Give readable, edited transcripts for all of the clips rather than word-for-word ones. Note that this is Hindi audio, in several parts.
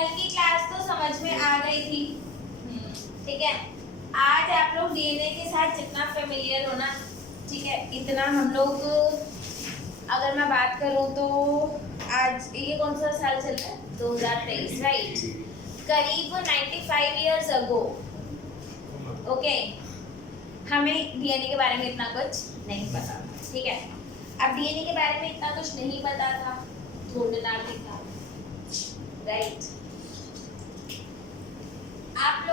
कल की क्लास तो समझ में आ गई थी, ठीक है। आज आप लोग डीएनए के साथ जितना फेमिलियर हो ना, ठीक है, इतना हम लोग, अगर मैं बात करूं तो आज ये कौन सा साल चल रहा है, 2023, राइट। करीब 95 इयर्स अगो, ओके, हमें डीएनए के बारे में इतना कुछ नहीं पता था, ठीक है। अब डीएनए के बारे में इतना कुछ नहीं पता था, ढूंढना भी था, राइट। आप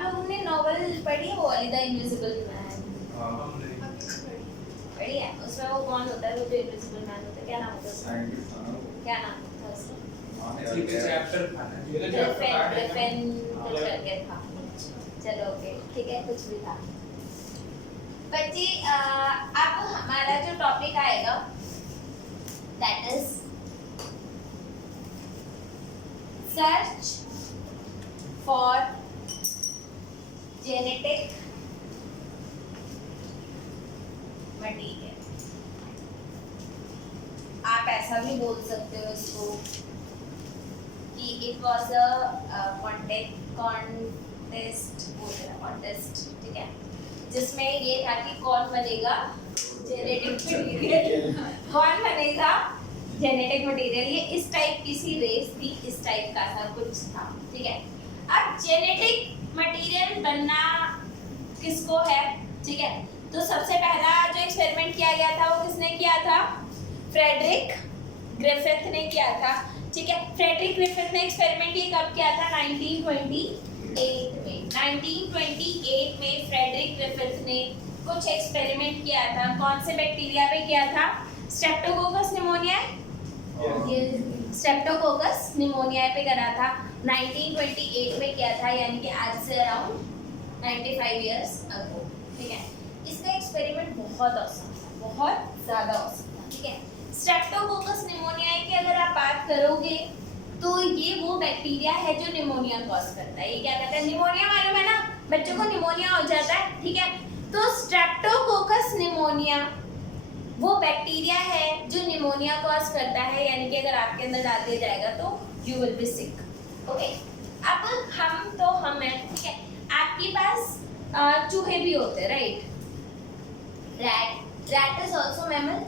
लोगों ने नॉवेल पढ़ी है वो वाली, द इनविजिबल मैन? पढ़ी है। उसमें वो कौन होता है, वो जो इनविजिबल मैन होता है, क्या नाम होता है उसका? क्या नाम था उसका? ग्रिफिन कुछ करके था। चलो ओके, ठीक है, कुछ भी था। बच्चे अब हमारा जो टॉपिक आएगा that is search for genetic material. आप ऐसा भी बोल सकते हो इसको कि इट वाज अ कॉन्टेस्ट, ठीक है, जिसमें ये था कि कौन बनेगा जेनेटिक मटेरियल, कौन बनेगा जेनेटिक मटेरियल। ये इस टाइप की सी रेस थी, इस टाइप का था कुछ था, ठीक है। अब जेनेटिक मटेरियल बनना किसको है, ठीक है। तो सबसे पहला जो एक्सपेरिमेंट किया गया था वो किसने किया था? फ्रेडरिक ग्रिफिथ ने किया था, ठीक है। फ्रेडरिक ग्रिफिथ ने एक्सपेरिमेंट ये कब किया था? 1928 में। 1928 में फ्रेडरिक ग्रिफिथ ने कुछ एक्सपेरिमेंट किया था। कौन से बैक्टीरिया पे किया था? स्ट्रेप्टोकोकस निमोनिया, स्ट्रेप्टोकोकस निमोनिया पे करा था। 1928 में किया था, यानी कि आज से अराउंड 95 इयर्स अगो, ठीक है। इसका एक्सपेरिमेंट बहुत औसम था, बहुत ज़्यादा औसम था, ठीक है। स्ट्रेप्टोकोकस निमोनिया की अगर आप बात करोगे तो ये वो बैक्टीरिया है जो निमोनिया कॉज करता है। ये क्या करता है? निमोनिया मालूम है ना, बच्चों को निमोनिया हो जाता है, ठीक है। तो स्ट्रेप्टोकोकस निमोनिया वो बैक्टीरिया है जो निमोनिया कॉज करता है, यानी कि अगर आपके अंदर डाल दिया जाएगा तो you will be sick, okay. अब हम हैं, ठीक है। आपके पास चूहे भी होते हैं, right. Rat is also mammal.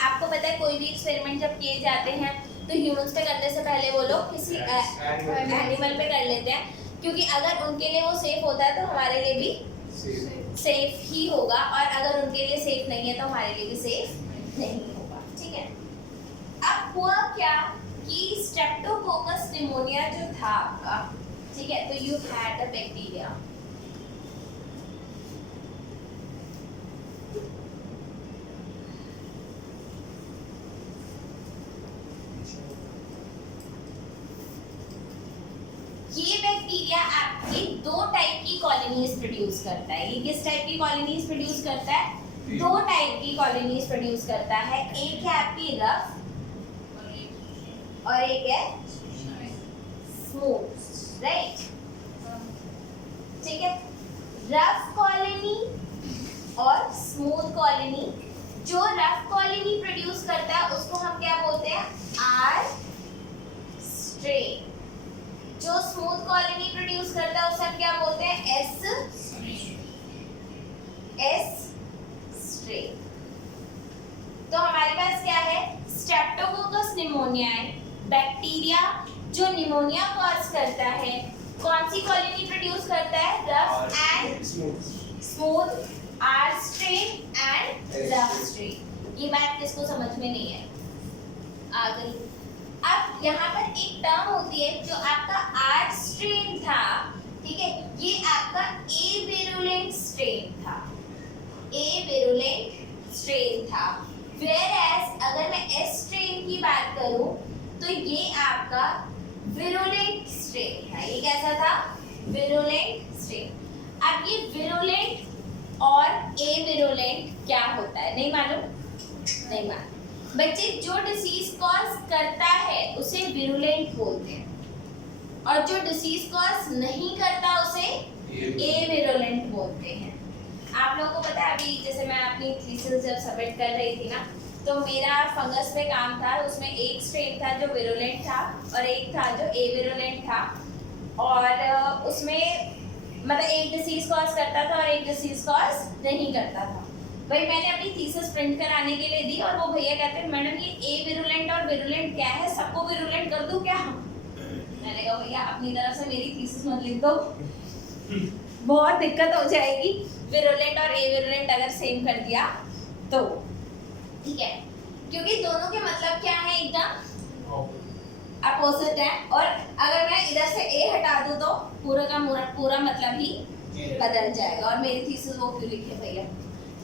आपको पता है कोई भी एक्सपेरिमेंट जब किए जाते हैं तो ह्यूमंस पे करने से पहले वो लोग किसी एनिमल पे कर लेते हैं, क्योंकि अगर उनके लिए वो सेफ होता है तो हमारे लिए भी सेफ ही होगा, और अगर उनके लिए सेफ नहीं है तो हमारे लिए भी सेफ नहीं होगा, ठीक है। अब हुआ क्या कि स्ट्रेप्टोकोकस निमोनिया जो था आपका, ठीक है, तो यू हैड अ बैक्टीरिया, ये बैक्टीरिया आपकी दो टाइप की कॉलोनीज प्रोड्यूस करता है। ये किस टाइप की कॉलोनीज प्रोड्यूस करता है? दो टाइप की कॉलोनीज प्रोड्यूस करता है। एक है आपकी रफ और एक है स्मूथ, राइट, ठीक है। रफ कॉलोनी और स्मूथ कॉलोनी। जो रफ कॉलोनी प्रोड्यूस करता है उसको हम क्या बोलते हैं? R strain. जो स्मूथ कॉलोनी प्रोड्यूस करता है उसे हम क्या बोलते हैं? S strain. तो हमारे पास क्या है? स्ट्रेप्टोकोकस निमोनिया, बैक्टीरिया जो निमोनिया कॉज करता है। कौन सी कॉलोनी प्रोड्यूस करता है? Rough and smooth, R strain and rough strain. ये बात किसको समझ में नहीं है? आ गई। अब यहाँ पर एक टर्म होती है जो आपका आर स्ट्रेन था, ठीक है, ये आपका ए विरुलेंट स्ट्रेन था, ए विरुलेंट स्ट्रेन था। वेयरएज अगर मैं एस स्ट्रेन की बात करूं तो ये आपका विरुलेंट स्ट्रेन था। ये कैसा था? Virulent strain. अब ये विरुलेंट और ए विरुलेंट क्या होता है? नहीं मालूम? नहीं मालूम। बच्चे, जो डिसीज कॉज करता है उसे विरुलेंट बोलते हैं, और जो डिसीज कॉज नहीं करता उसे ए विरुलेंट बोलते हैं। आप लोगों को पता है, अभी जैसे मैं अपनी थीसिस जब सबमिट कर रही थी ना, तो मेरा फंगस पे काम था, उसमें एक स्ट्रेन था जो विरुलेंट था और एक था जो एविरुलेंट था, और उसमें मतलब एक डिसीज कॉज करता था और एक डिसीज कॉज नहीं करता था। भाई मैंने अपनी थीसिस प्रिंट कराने के लिए दी और वो भैया कहते हैं मैडम ये ए विरुलेंट और विरुलेंट क्या है, सबको विरुलेंट कर दूं क्या? मैंने कहा भैया अपनी तरफ से मेरी थीसिस मत लिख दो, बहुत दिक्कत हो जाएगी। विरुलेंट और ए विरुलेंट अगर सेम कर दिया तो ठीक है, क्योंकि दोनों के मतलब क्या है, एकदम अपोजिट है। और अगर मैं इधर से ए हटा दूं तो पूरा मतलब ही बदल जाएगा। और मेरी थीसिस वो क्यों लिखे भैया,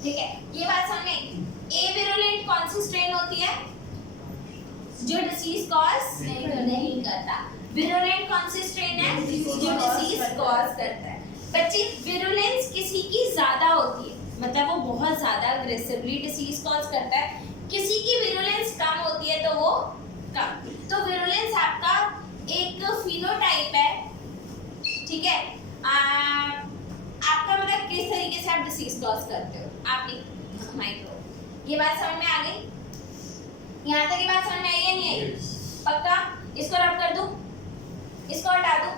ठीक है। ये बात समझ में। ए विरुलेंट कौन सी स्ट्रेन होती है? जो डिसीज कॉज नहीं करता। विरुलेंट कौन सी स्ट्रेन है? जो डिसीज कॉज करता है। बच्चे विरुलेंस किसी की ज्यादा होती है, मतलब वो बहुत ज्यादा अग्रेसिवली डिसीज कॉज करता है, किसी की विरुलेंस कम होती है तो वो कम। तो विरुलेंस आपका एक फिनोटाइप है, ठीक है। आपका मतलब किस तरीके से आप डिसीज कॉज करते हो, आपने माइक्रो। ये बात समझ में आ गई? यहाँ तक ये बात समझ में आई या नहीं आई? पक्का? इसको रब कर दूं, इसको हटा दूं।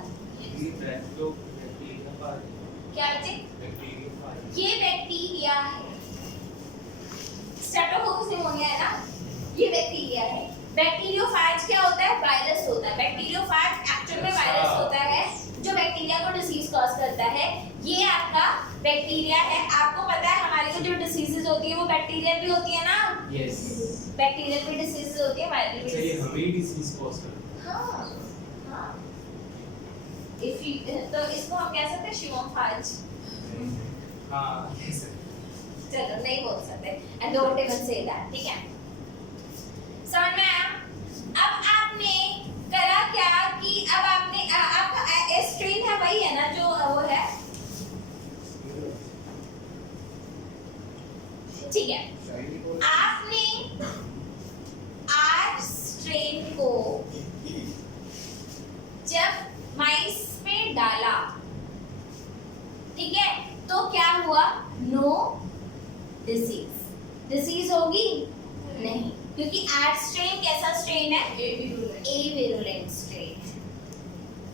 क्या बच्चे? ये बैक्टीरिया है, स्ट्रेप्टोकोकस निमोनिया है ना, ये बैक्टीरिया है। बैक्टीरियोफेज क्या होता है? वायरस होता है। बैक्टीरियोफेज एक्चुअल में वायरस होता है जो बैक्टीरिया को डिसीज कॉज करता है। ये आपका बैक्टीरिया है। आपको पता है हमारी को जो डिसीजेस होती है वो बैक्टीरियल भी होती है ना? यस, बैक्टीरियल भी डिसीजेस होती है, वायरल भी। ये हमें डिसीज कॉज करता है। हां हां, इफ यू तो इसको हम कह सकते हैं शिवमफाज। हां, कैसे? चलो नहीं बोल सकते, and don't even say that, ठीक है। समझ में आया? अब आपने करा क्या कि अब आपने आपका स्ट्रेन है वही है ना जो वो है, ठीक है। आपने आर स्ट्रेन को जब माइस में डाला, ठीक है, तो क्या हुआ? No disease. डिसीज होगी नहीं, क्योंकि आर स्ट्रेन कैसा स्ट्रेन है? A virulent strain.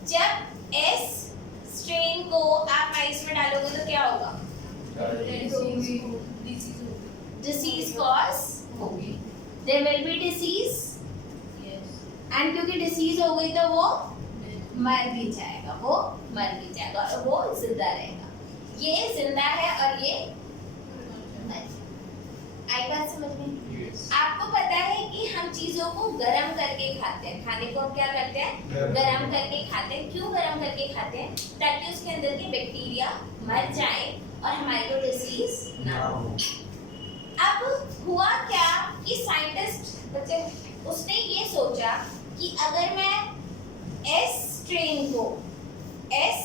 जब एस स्ट्रेन को आप माइस में डालोगे तो क्या होगा? डिसीज कॉज होगी, there will be disease, and क्योंकि डिसीज हो गई तो वो मर भी जाएगा, वो मर भी जाएगा और वो जिंदा रहेगा। ये जिंदा है और ये मर। आई बात समझ में? आपको पता है कि हम चीजों को गरम करके खाते हैं, खाने को हम क्या करते हैं? गरम करके खाते हैं। क्यों गरम करके खाते हैं? ताकि उसके अंदर के बैक्टीरिया मर जाए और हमारे को डिसीज ना हो। अब हुआ क्या कि साइंटिस्ट बच्चे उसने ये सोचा कि अगर मैं एस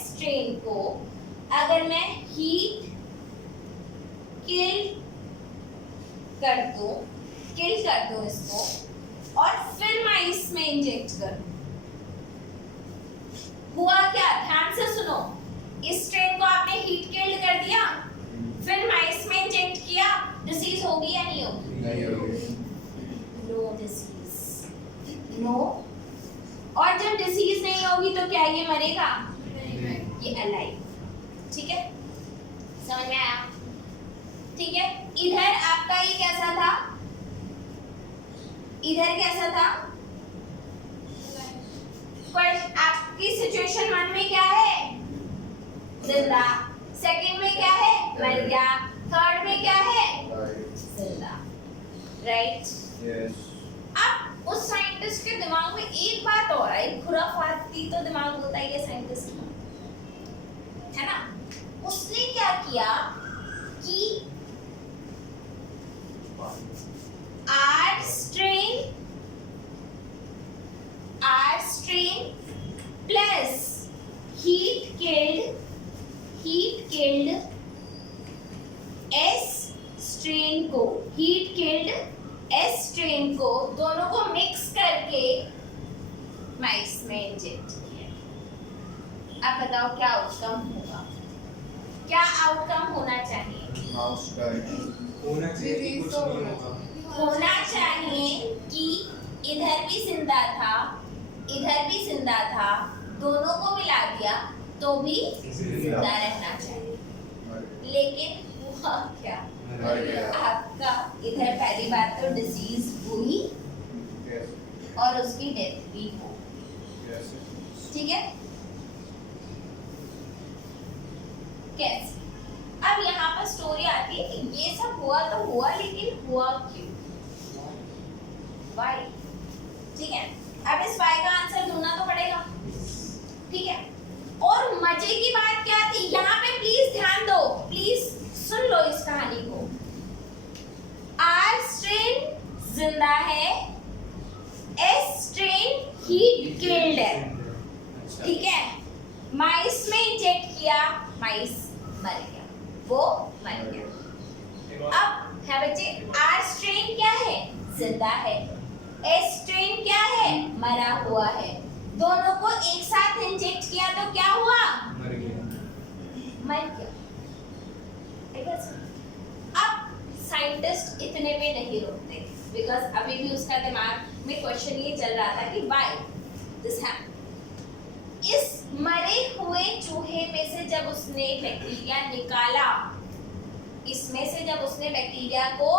स्ट्रेन को अगर मैं हीट किल कर दूं इसको और फिर माइस में इंजेक्ट कर दूं, हुआ क्या? ध्यान से सुनो। इस स्ट्रेन को आपने हीट किल्ड कर दिया, फिर माइस में इंजेक्ट किया, डिसीज होगी या नहीं होगी? नहीं होगी। No disease, no. और जब डिसीज नहीं होगी तो क्या ये मरेगा? ये अलाइव, ठीक है। समझ में आया? ठीक है। इधर आपका ये कैसा था? इधर कैसा था? आपकी सिचुएशन 1 में क्या है? जिंदा। सेकंड में क्या है? मर गया। थर्ड में क्या है? जिंदा। राइट? यस। अब उस साइंटिस्ट के दिमाग में एक बात और आई, खुराफाती तो दिमाग होता ही है साइंटिस्ट का, है ना? उसने क्या किया कि R strain plus heat killed S strain को दोनों को मिक्स करके माइस में इंजेक्ट किया। अब बताओ क्या आउटकम होगा? क्या आउटकम होना चाहिए? होना चाहिए, कुछ नहीं होगा। होना चाहिए कि इधर भी जिंदा था, इधर भी जिंदा था, दोनों को मिला दिया तो भी जिंदा रहना चाहिए। लेकिन हुआ क्या? आपका इधर पहली बात तो डिसीज हुई और उसकी डेथ भी हो, ठीक है? कैसे? अब यहाँ पर स्टोरी आती है कि ये सब हुआ तो हुआ, लेकिन हुआ क्यों? Why? ठीक है, अब इस why का आंसर ढूंढना तो पड़ेगा, ठीक है? और मजे की बात क्या थी यहाँ पे, प्लीज ध्यान दो, प्लीज सुन लो इस कहानी को। आर स्ट्रेन जिंदा है, एस स्ट्रेन हीट किल्ड है, ठीक है? माइस में इंजेक्ट किया, माइस मर गया, वो मर गया। अब है बच्चे, आर स्ट्रेन क्या है? जिंदा है। एस स्ट्रेन क्या है? मरा हुआ है। दोनों को एक साथ इंजेक्ट किया तो क्या हुआ? मर गया। मर गया। अब साइंटिस्ट इतने पे नहीं रुकते, बिकॉज अभी भी उसका दिमाग में क्वेश्चन ये चल रहा था कि व्हाई दिस हैपेंड। इस मरे हुए चूहे में से जब उसने बैक्टीरिया निकाला, इसमें से जब उसने बैक्टीरिया को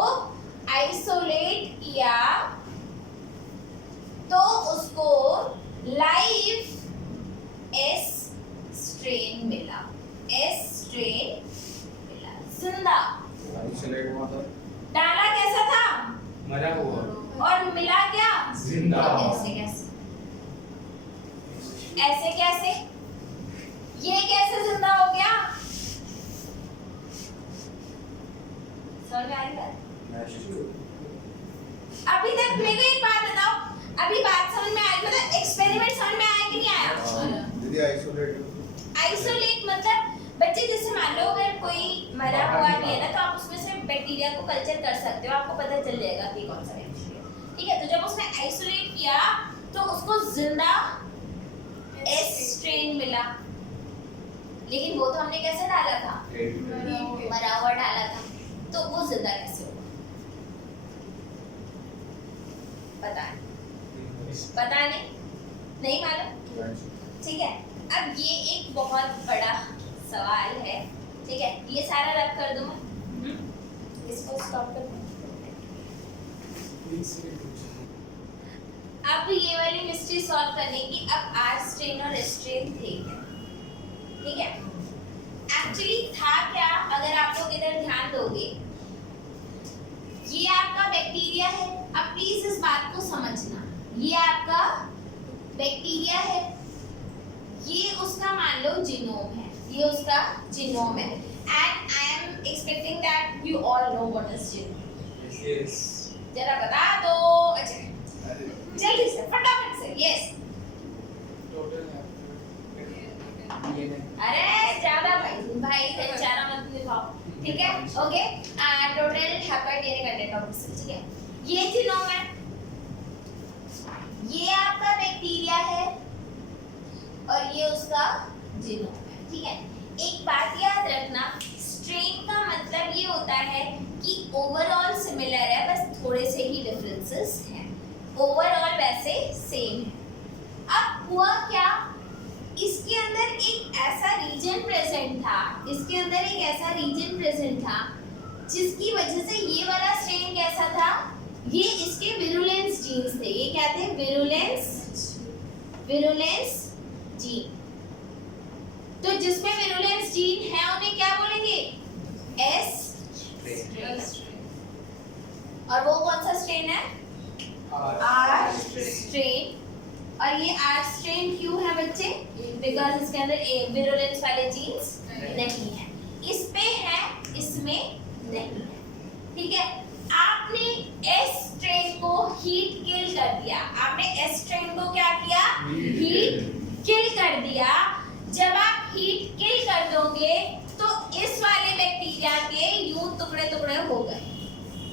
आइसोलेट किया तो उसको लाइव एस स्ट्रेन मिला, एस स्ट्रेन मिला, जिंदा। डाला कैसा था? मरा हुआ। और मिला क्या? जिंदा। ऐसे कैसे? ऐसे कैसे? ये कैसे जिंदा हो गया? समझ में आ रही है? अभी तक मेरे को एक बात बताओ, अभी बात समझ में आई, मतलब एक्सपेरिमेंट समझ में आया कि नहीं आया? दीदी आइसोलेट मतलब बच्चे, जैसे मान लो अगर कोई मरा हुआ भी है ना, तो आप उसमें से बैक्टीरिया को कल्चर कर सकते हो, आपको पता चल जाएगा कि कौन सा बैक्टीरिया, ठीक है? तो जब उसने आइसोलेट किया तो उसको जिंदा एस स्ट्रेन मिला, लेकिन वो तो हमने कैसे डाला था? मरा हुआ डाला था, तो वो जिंदा कैसे होगा? पता नहीं मालूम, ठीक है? अब ये एक बहुत बड़ा सवाल है, ठीक है? ये सारा रब कर दूं मैं, इसको स्टॉप कर दूं। अब ये वाली मिस्ट्री सॉल्व करने की, अब आर स्ट्रेन और एस स्ट्रेन थे क्या, ठीक है? एक्चुअली था क्या, अगर आप लोग इधर ध्यान दोगे, ये आपका बैक्टीरिया है। अब प्लीज इस बात को समझना, ये आपका बैक्टीरिया है, ये उसका मान लो जीनोम है, ये उसका जीनोम है, and I am expecting that you all know what is genome. Yes. जरा बता दो, अच्छा जल्दी से, फटाफट से। यस, अरे ज्यादा भाई बेचारा मत निभाओ, ठीक है? Okay, total happy DNA content of cell, ठीक है? ये जीनोम है, ये आपका बैक्टीरिया है और ये उसका जीनोम है, ठीक है? एक बात याद रखना, स्ट्रेन का मतलब ये होता है कि ओवरऑल सिमिलर है, बस थोड़े से ही डिफरेंसेस हैं, ओवरऑल वैसे सेम है। अब हुआ क्या, इसके अंदर एक ऐसा रीजन प्रेजेंट था, इसके अंदर एक ऐसा रीजन प्रेजेंट था जिसकी वजह से ये वाला स्ट्रेन कैसा था, ये इसके विरुलेंस जीन्स थे। ये क्या थे? Virulence gene. तो जिसमें विरुलेंस जीन है उन्हें क्या बोलेंगे? S strain. और वो कौन सा स्ट्रेन है? R strain. और ये आर स्ट्रेन क्यों है बच्चे? बिकॉज इसके अंदर विरुलेंस वाले जीन्स नहीं है, इस पे है, इसमें नहीं है, ठीक है? आपने एस स्ट्रेन को हीट किल कर दिया, आपने एस स्ट्रेन को क्या किया? हीट किल कर दिया। जब आप हीट किल कर दोगे तो इस वाले बैक्टीरिया के यूं टुकड़े टुकड़े हो गए,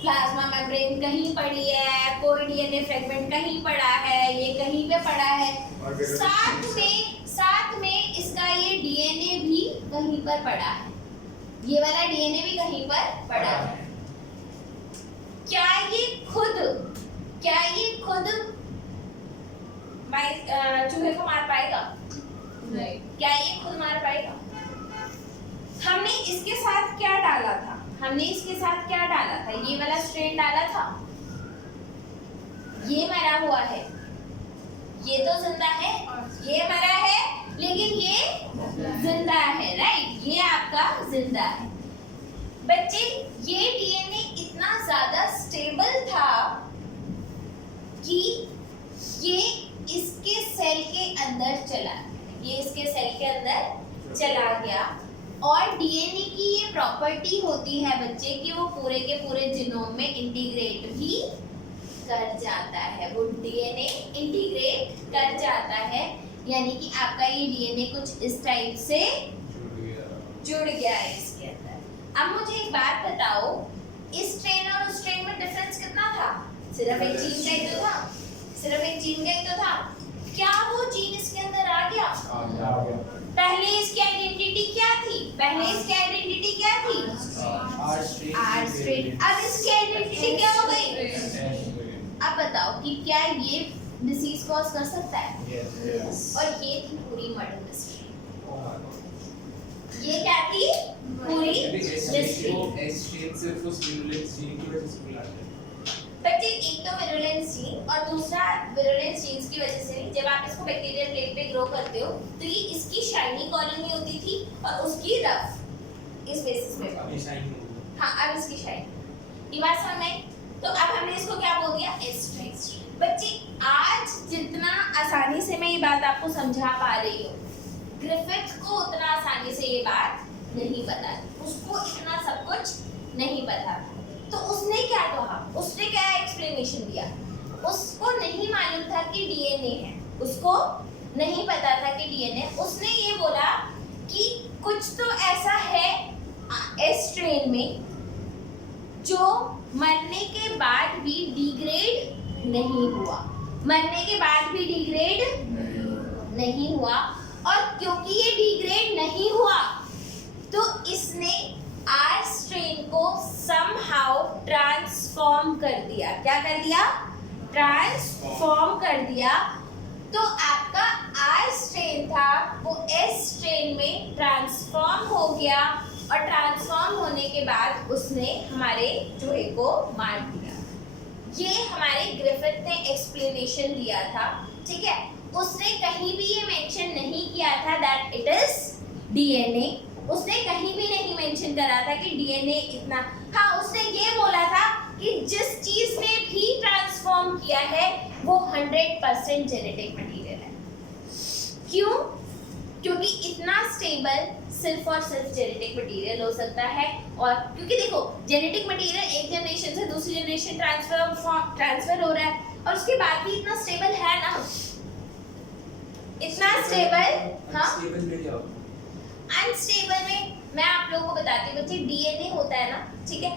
प्लाज्मा मेम्ब्रेन कहीं पड़ी है, कोई डीएनए फ्रेगमेंट कहीं पड़ा है, ये कहीं पे पड़ा है, साथ में इसका ये डीएनए भी कहीं पर पड़ा है, ये वाला डीएनए भी कहीं पर पड़ा है। क्या ये खुद चूहे को मार पाएगा? नहीं। क्या ये खुद मार पाएगा? हमने इसके साथ क्या डाला था? ये वाला स्ट्रेन डाला था, ये मरा हुआ है, ये तो जिंदा है, ये मरा है, लेकिन ये जिंदा है, राइट? ये आपका जिंदा है। बच्चे, ये डीएनए इतना ज्यादा स्टेबल था कि ये इसके सेल के अंदर चला गया और डीएनए की ये प्रॉपर्टी होती है बच्चे कि वो पूरे के पूरे जीनोम में इंटीग्रेट भी कर जाता है। वो डीएनए इंटीग्रेट कर जाता है, यानी कि आपका ये डीएनए कुछ इस टाइप से जुड़ गया है इसके अंदर। अब मुझे एक बात बताओ, इस स्ट्रेन और उस स्ट्रेन में डिफरेंस कितना था? सिर्फ एक जीन का ही तो था। क्या वो जीन इसके अंदर आ गया? पहले इसकी आइडेंटिटी क्या थी? R strain. अब इसकी आइडेंटिटी क्या हो गई? अब बताओ कि क्या ये डिसीज कॉज कर सकता है? और ये थी पूरी मर्डर मिस्ट्री। ये क्या थी? पूरी मिस्ट्री। बच्चे, एक तो विरुलेंस जीन और दूसरा विरुलेंस जीन्स की वजह से नहीं। जब आप इसको बैक्टीरियल प्लेट पे ग्रो करते हो तो ये इसकी शाइनी कॉलोनी होती थी और उसकी रफ, इस बेसिस पे। हाँ, अब इसकी शाइनी, ये बात समझ में आई? तो अब हमने इसको क्या बोल दिया? एस्ट्रेन। बच्चे, आज जितना आसानी से मैं ये बात आपको समझा पा रही हूँ, ग्रिफिथ को उतना आसानी से ये बात नहीं पता, उसको इतना सब कुछ नहीं पता। तो उसने क्या कहा? उसने क्या एक्सप्लेनेशन दिया? उसको नहीं मालूम था कि डीएनए है, उसको नहीं पता था कि डीएनए। उसने ये बोला कि कुछ तो ऐसा है एस स्ट्रेन में जो मरने के बाद भी डिग्रेड नहीं हुआ, और क्योंकि ये डिग्रेड नहीं हुआ तो इसने आर स्ट्रेन को somehow ट्रांसफॉर्म कर दिया। क्या कर दिया? ट्रांसफॉर्म कर दिया। तो आपका आर स्ट्रेन था वो एस स्ट्रेन में ट्रांसफॉर्म हो गया, और ट्रांसफॉर्म होने के बाद उसने हमारे चूहे को मार दिया। ये हमारे ग्रिफिथ ने एक्सप्लेनेशन दिया था, ठीक है? उसने कहीं भी ये मेंशन नहीं किया था दैट इट इज डीएनए। उसने कहीं भी नहीं मेंशन करा था कि डीएनए इतना। हाँ, उसने ये बोला था कि जिस चीज ने भी ट्रांसफॉर्म किया है वो 100% जेनेटिक मटेरियल है। क्यों? क्योंकि इतना स्टेबल सिर्फ और सिर्फ जेनेटिक मटेरियल हो सकता है। और क्योंकि देखो, जेनेटिक मटेरियल एक जनरेशन से दूसरी जनरेशन ट्रांसफर हो रहा है, और उसके बाद भी इतना स्टेबल है ना, इतना स्टेबल। हाँ, अनस्टेबल में मैं आप लोगों को बताती हूँ बच्चे, डीएनए होता है ना, ठीक है?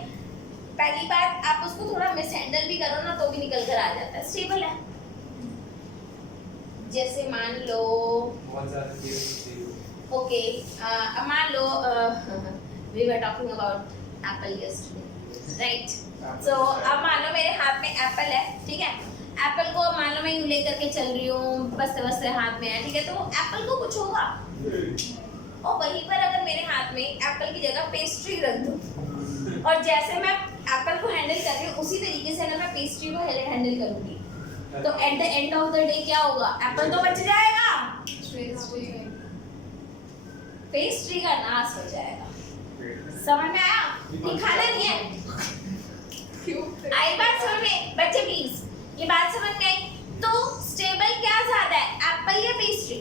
पहली बात, आप उसको थोड़ा मिसहैंडल भी करो ना तो भी निकल कर आ जाता है। स्टेबल है, जैसे मान लो, ओके, अब मान लो we were talking about apple yesterday, right? So अब मान लो मेरे हाथ में एप्पल है, ठीक है? एप्पल को मान लो मैं यूं लेकर के चल रही हूँ, बस्ते हाथ में है, ठीक है? तो एप्पल को कुछ होगा, और वहीं पर अगर मेरे हाथ में एप्पल की जगह पेस्ट्री रख दूं, और जैसे मैं एप्पल को हैंडल कर रही हूँ उसी तरीके से ना मैं पेस्ट्री को हैंडल करूंगी, तो at the end of the day क्या होगा? एप्पल तो बच जाएगा, पेस्ट्री का नाश हो जाएगा। समझ में आया? ये खाना नहीं है। आई बात समझ में बच्चे? प्लीज, ये बात समझ में आई? तो स्टेबल क्या ज्यादा है, एप्पल या पेस्ट्री?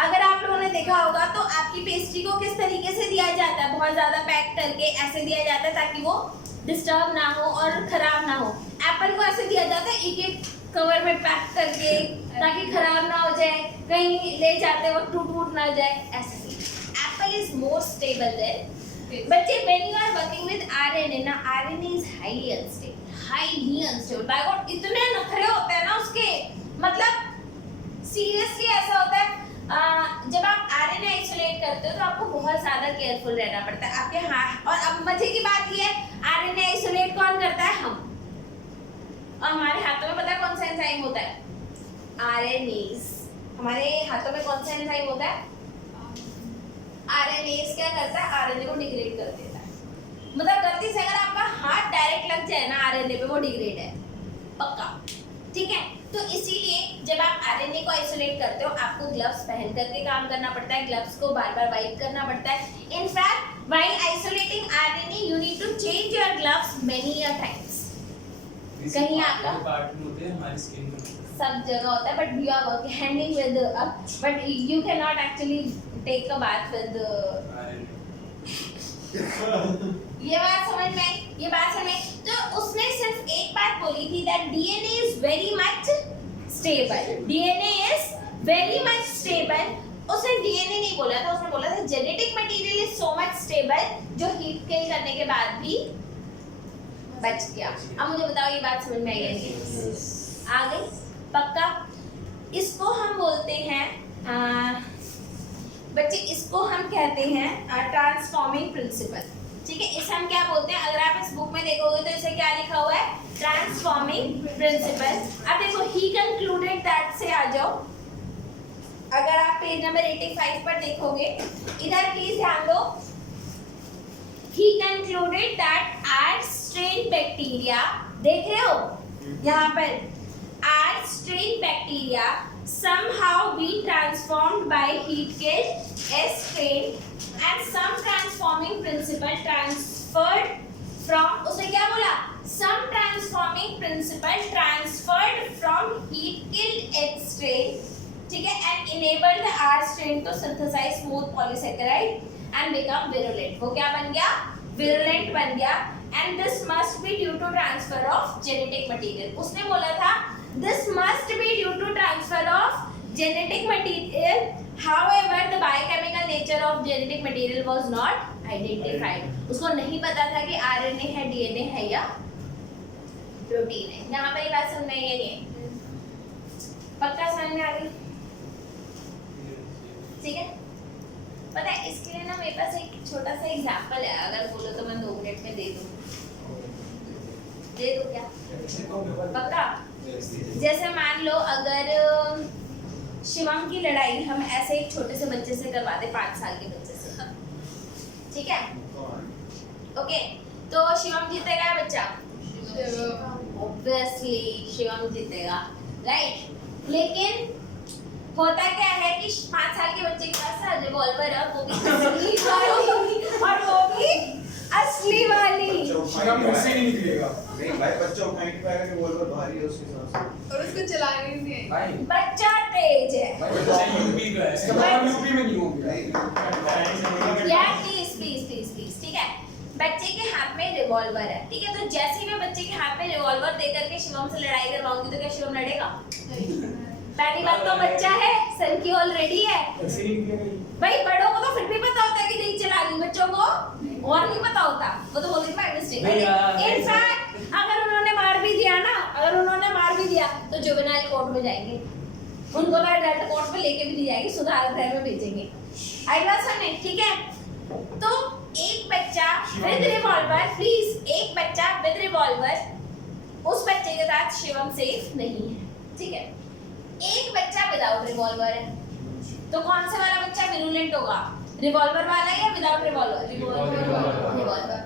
अगर आप लोगों ने देखा होगा तो आपकी पेस्ट्री को किस तरीके से दिया जाता है? बहुत ज्यादा पैक करके ऐसे दिया जाता है ताकि वो डिस्टर्ब ना हो और खराब ना हो। एप्पल को ऐसे दिया जाता है एक एक कवर में पैक करके ताकि खराब ना हो जाए, कहीं ले जाते वक्त टूट ना जाए, ऐसे ही apple is more stable than. बच्चे, when you are working with RNA ना, RNA is highly unstable. By god, इतने नखरे होते हैं ना उसके, मतलब सीरियसली ऐसा होता है। जब आप आरएनए आइसोलेट करते हो तो आपको बहुत ज्यादा केयरफुल रहना पड़ता है आपके हाथ। और अब मजे की बात ये है, आरएनए आइसोलेट कौन करता है? हम। और हमारे हाथों में पता है कौन सा एंजाइम होता है? आरएनएज। हमारे हाथों में कौन सा एंजाइम होता है? आरएनएज क्या करता है? आरएनए को डिग्रेड कर देता है। मतलब गलती से अगर आपका हाथ डायरेक्ट लग जाए ना आरएनए पे, वो डिग्रेड है पक्का। ठीक है, तो इसीलिए जब आप आरएनए को आइसोलेट करते हो आपको ग्लव्स पहन करके काम करना पड़ता है, ग्लव्स को बार-बार वाइप करना पड़ता है। In fact while isolating RNA you need to change your gloves many a times. कहीं आपका पार्ट में होते हैं हमारी स्किन में सब जगह होता है, but we are working handing with, but you can not actually take a bath with. ये बात समझ में आई? ये बात समझ में? तो उसने सिर्फ एक बात बोली थी that DNA is very much stable. DNA is very much stable. उसने डीएनए नहीं बोला था, उसने बोला था genetic material is so much stable जो हीट किल करने के बाद भी बच गया। अब मुझे बताओ ये बात समझ में आई है नहीं? आ गई? पक्का? इसको हम बोलते हैं बच्चे, इसको हम कहते हैं ट्रांसफॉर्मिंग प्रिंसिपल। ठीक है, इसे हम क्या बोलते हैं? अगर आप इस बुक में देखोगे तो इसे क्या लिखा हुआ है? Transforming principle. अब देखो ही कंक्लूडेड दैट से आ जाओ। अगर आप पेज नंबर 85 पर देखोगे, इधर प्लीज ध्यान दो। He concluded that R strain bacteria, देख रहे हो यहाँ पर, R strain bacteria somehow be transformed by heat kill as strain and some transforming principle transferred from, उसने क्या बोला? Some transforming principle transferred from heat killed H strain, ठीक है, and enable the R strain to synthesize smooth polysaccharide and become virulent। वो क्या बन गया? Virulent बन गया। And this must be due to transfer of genetic material। उसने बोला था this must be due to transfer of genetic material, however the biochemical nature of genetic material was not identified। उसको नहीं पता था कि आरएनए है, डीएनए है या प्रोटीन है। यहाँ पर ये बात समझ में आई नहीं? पक्का समझ में आ गई? ठीक है, पता है इसके लिए ना मेरे पास एक छोटा सा एग्जांपल है, अगर बोलो तो मैं 2 मिनट में दे दूँ क्या? पक्का? जैसे मान लो अगर शिवम की लड़ाई हम ऐसे एक छोटे से बच्चे से करवा दे, 5 साल के बच्चे से, ठीक है? ओके, तो शिवम जीतेगा या बच्चा? ऑब्वियसली शिवम जीतेगा, राइट? लेकिन होता क्या है कि 5 साल के बच्चे के पास रिवॉल्वर है, वो भी असली वाली, और वो भी असली वाली। शिवम मुझसे नहीं निकलेगा। नहीं भाई, बच्चा उठाने के पाएगा कि रिवॉल्वर भारी है उसके हिसाब से, और उसको चलाने नहीं है भाई बच्चा तेज है। बच्चा यूपी का है, इसका मतलब यूपी में नहीं होगा। यार प्लीज, ठीक है? बच्चे के हाथ में रिवॉल्वर है, ठीक है? तो जैसे ही मैं बच्चे के हाथ में रिवॉल्वर दे करके शिवम से लड़ाई करवाऊंगी तो क्या शिवम लड़ेगा? पहली बात तो बच्चा है, सर की ऑलरेडी है। भाई बड़ों को तो फिर भी पता होता है कि नहीं चलानी, बच्चों को और नहीं पता होता, वो तो बोलते हैं बाय मिस्टेक। इनफैक्ट अगर उन्होंने मार भी दिया ना, अगर उन्होंने मार भी दिया तो जुवेनाइल कोर्ट में जाएंगे, उनको तो एडल्ट कोर्ट में लेके भी नहीं जाएंगे, सुधार गृह में भेजेंगे। आई बात समझे? ठीक है, तो एक बच्चा विद रिवॉल्वर, प्लीज, एक बच्चा विद रिवॉल्वर, उस बच्चे के साथ शिवम सेफ नहीं है, ठीक है? एक बच्चा विदाउट रिवॉल्वर है, तो कौन सा वाला बच्चा विरुलेंट होगा? रिवॉल्वर वाला या विदाउट रिवॉल्वर? रिवॉल्वर।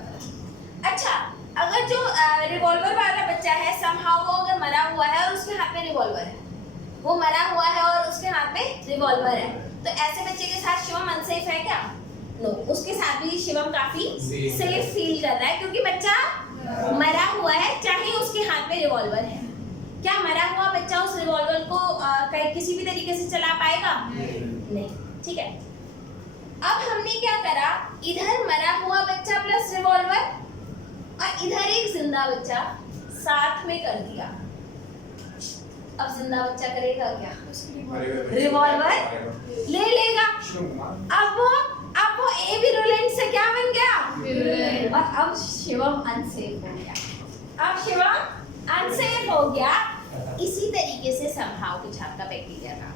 अच्छा, अगर जो रिवॉल्वर वाला बच्चा है समहाउ वो अगर मरा हुआ है और उसके हाथ में रिवॉल्वर है, वो मरा हुआ है और उसके हाथ में रिवॉल्वर है, तो ऐसे बच्चे के साथ शिवम अनसेफ है क्या? नो, उसके साथ भी शिवम काफी सेफ फील कर रहा है, क्योंकि बच्चा मरा हुआ है चाहे उसके हाथ में रिवॉल्वर है। क्या मरा हुआ बच्चा उस रिवॉल्वर को किसी भी तरीके से चला पाएगा? नहीं, ठीक है? अब हमने क्या करा, इधर मरा हुआ बच्चा प्लस रिवॉल्वर और इधर एक जिंदा बच्चा साथ में कर दिया। अब जिंदा बच्चा करेगा क्या? रिवॉल्वर ले लेगा। अब वो ए विरुलेंट से क्या बन गया? और अब शिवम अनसेफ हो गया। अब शिवम अनसेफ हो गया। इसी तरीके से समहाउ कुछ आपका बैक्टीरिया था।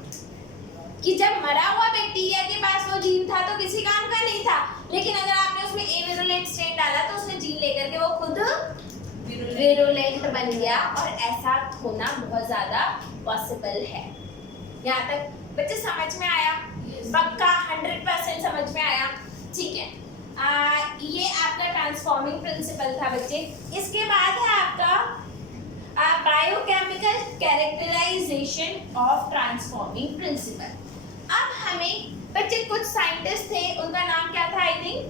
कि जब मरा हुआ बैक्टीरिया के पास वो जीन था तो किसी काम का नहीं था, लेकिन अगर आपने उसमें एविरुलेंट स्ट्रेन डाला तो उसने जीन लेकर के वो खुद विरुलेंट बन गया, और ऐसा होना बहुत ज्यादा पॉसिबल है। यहाँ तक बच्चे समझ में आया? पक्का 100% समझ में आया? ठीक है। ये आपका ट्रांसफॉर्मिंग प्रिंसिपल था बच्चे। इसके बाद है आपका biochemical characterisation of transforming principle. अब हमें बच्चे कुछ साइंटिस्ट थे, उनका नाम क्या था? I think